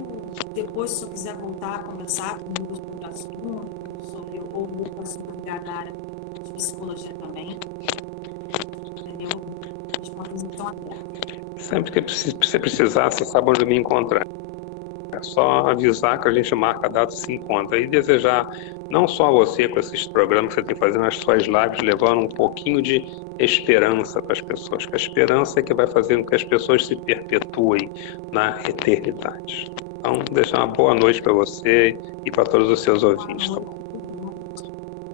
depois, se eu quiser voltar a conversar comigo sobre o assunto, sobre outro assunto ligado à área de psicologia também, entendeu? As portas estão abertas. Sempre que você precisar, você sabe onde me encontrar. É só avisar que a gente marca a data e se encontra. E desejar, não só a você com esses programas que você tem fazendo as suas lives, levando um pouquinho de esperança para as pessoas. Que a esperança é que vai fazer com que as pessoas se perpetuem na eternidade. Então, deixar uma boa noite para você e para todos os seus ouvintes, tá bom?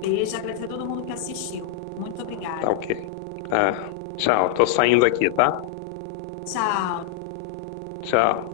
Beijo, agradecer a todo mundo que assistiu. Muito obrigada. Tá ok. Tchau, tô saindo aqui, tá? Tchau. Tchau.